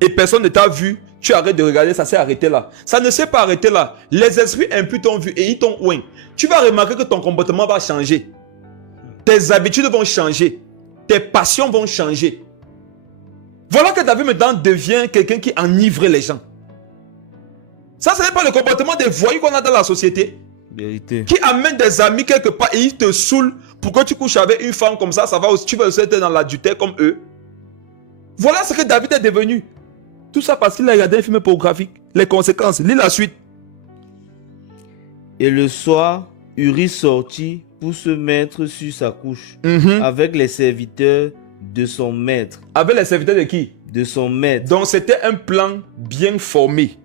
et personne ne t'a vu, tu arrêtes de regarder, ça s'est arrêté là. Ça ne s'est pas arrêté là. Les esprits impurs t'ont vu et ils t'ont ouin. Tu vas remarquer que ton comportement va changer. Tes habitudes vont changer. Tes passions vont changer. Voilà que David maintenant devient quelqu'un qui enivre les gens. Ça, ce n'est pas le comportement des voyous qu'on a dans la société. Vérité. Qui amène des amis quelque part et ils te saoulent pour que tu couches avec une femme comme ça, tu vas aussi être dans l'adultère comme eux. Voilà ce que David est devenu. Tout ça parce qu'il a regardé un film pornographique. Les conséquences, lis la suite. Et le soir, Uri sortit pour se mettre sur sa couche avec les serviteurs de son maître. Avec les serviteurs de qui? De son maître. Donc c'était un plan bien formé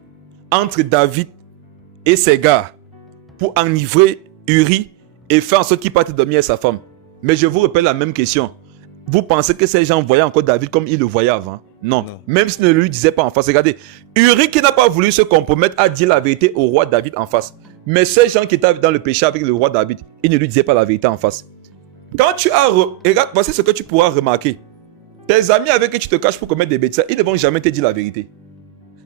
entre David et ses gars pour enivrer Uri et faire en sorte qu'il parte dormir avec sa femme. Mais je vous rappelle la même question. Vous pensez que ces gens voyaient encore David comme ils le voyaient avant? Non. Même s'ils ne lui disaient pas en face. Regardez, Uri qui n'a pas voulu se compromettre a dit la vérité au roi David en face. Mais ces gens qui étaient dans le péché avec le roi David, ils ne lui disaient pas la vérité en face. Quand tu as... Regarde, voici ce que tu pourras remarquer. Tes amis avec qui tu te caches pour commettre des bêtises, ils ne vont jamais te dire la vérité.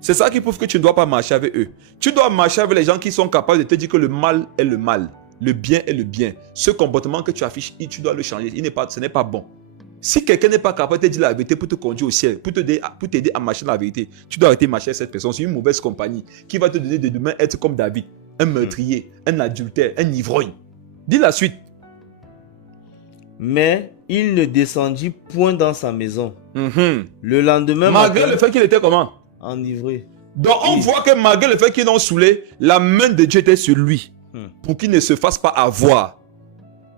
C'est ça qui prouve que tu ne dois pas marcher avec eux. Tu dois marcher avec les gens qui sont capables de te dire que le mal est le mal. Le bien est le bien. Ce comportement que tu affiches, tu dois le changer. Ce n'est pas bon. Si quelqu'un n'est pas capable de te dire la vérité pour te conduire au ciel, pour t'aider à marcher dans la vérité, tu dois arrêter de marcher avec cette personne. C'est une mauvaise compagnie qui va te donner de demain être comme David, un meurtrier, un adultère, un ivrogne. Dis la suite. Mais il ne descendit point dans sa maison. Le lendemain malgré le fait qu'il était comment? Enivré. Donc on voit que malgré le fait qu'ils l'ont saoulé, la main de Dieu était sur lui pour qu'il ne se fasse pas avoir.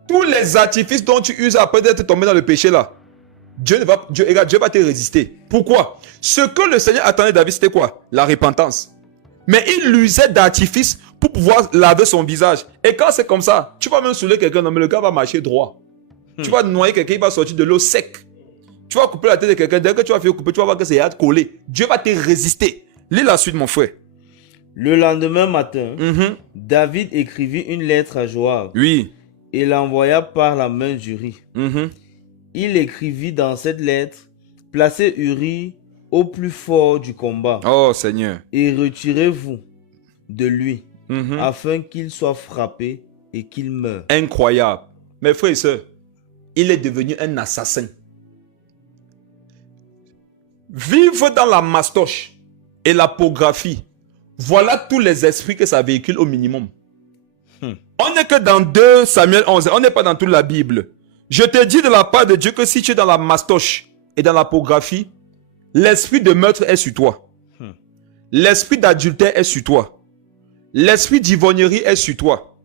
Tous les artifices dont tu uses après d'être tombé dans le péché là, Dieu va te résister. Pourquoi? Ce que le Seigneur attendait de David, c'était quoi? La repentance. Mais il usait d'artifices pour pouvoir laver son visage. Et quand c'est comme ça, tu vas même saouler quelqu'un, mais le gars va marcher droit. Tu vas noyer quelqu'un, il va sortir de l'eau sec. Tu vas couper la tête de quelqu'un, dès que tu vas faire couper, tu vas voir que c'est collé. Dieu va te résister. Lis la suite, mon frère. Le lendemain matin, David écrivit une lettre à Joab. Oui. Et l'envoya par la main d'Uri. Il écrivit dans cette lettre, placez Uri au plus fort du combat. Oh Seigneur. Et retirez-vous de lui, afin qu'il soit frappé et qu'il meure. Incroyable. Mes frères et sœurs, il est devenu un assassin. Vivre dans la mastoche et la pornographie, voilà tous les esprits que ça véhicule au minimum. On n'est que dans 2 Samuel 11, on n'est pas dans toute la Bible. Je te dis de la part de Dieu que si tu es dans la mastoche et dans la pornographie, l'esprit de meurtre est sur toi. L'esprit d'adultère est sur toi. L'esprit d'ivrognerie est sur toi.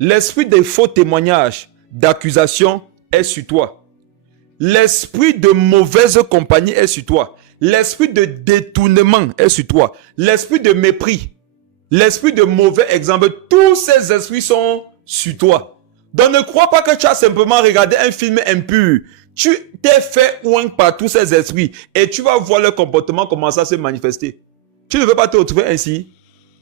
L'esprit des faux témoignages, d'accusation est sur toi. L'esprit de mauvaise compagnie est sur toi. L'esprit de détournement est sur toi. L'esprit de mépris. L'esprit de mauvais exemple. Tous ces esprits sont sur toi. Donc ne crois pas que tu as simplement regardé un film impur. Tu t'es fait oint par tous ces esprits. Et tu vas voir leur comportement commencer à se manifester. Tu ne veux pas te retrouver ainsi.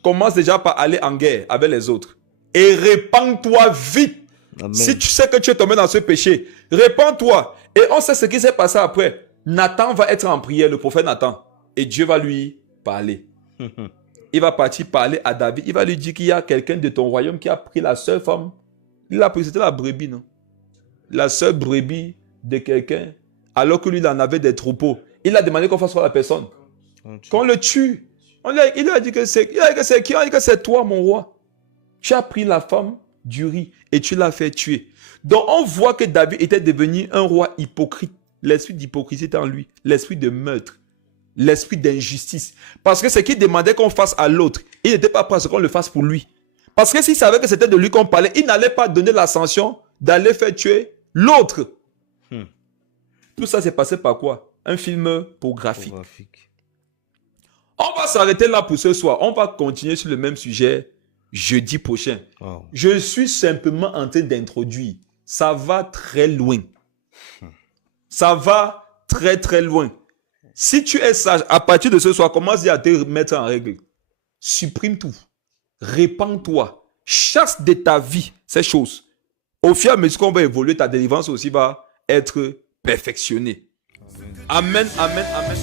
Commence déjà par aller en guerre avec les autres. Et répands-toi vite. Amen. Si tu sais que tu es tombé dans ce péché, répands-toi. Et on sait ce qui s'est passé après. Nathan va être en prière, le prophète Nathan. Et Dieu va lui parler. Il va partir parler à David. Il va lui dire qu'il y a quelqu'un de ton royaume qui a pris la seule femme. Il a pris, c'était la brebis, non? La seule brebis de quelqu'un. Alors que lui, il en avait des troupeaux. Il a demandé qu'on fasse quoi à la personne? Qu'on le tue. Il a dit que c'est qui? Il a dit que c'est toi, mon roi. Tu as pris la femme d'Uri et tu l'as fait tuer. Donc on voit que David était devenu un roi hypocrite. L'esprit d'hypocrisie était en lui. L'esprit de meurtre. L'esprit d'injustice. Parce que ce qu'il demandait qu'on fasse à l'autre, il n'était pas prêt à ce qu'on le fasse pour lui. Parce que s'il savait que c'était de lui qu'on parlait, il n'allait pas donner la sanction d'aller faire tuer l'autre. Tout ça s'est passé par quoi? Un film pornographique. On va s'arrêter là pour ce soir. On va continuer sur le même sujet jeudi prochain. Wow. Je suis simplement en train d'introduire. Ça va très loin. Ça va très très loin. Si tu es sage, à partir de ce soir, commence à te mettre en règle. Supprime tout. Répands-toi. Chasse de ta vie ces choses. Au fur et à mesure qu'on va évoluer, ta délivrance aussi va être perfectionnée. Amen, amen, amen.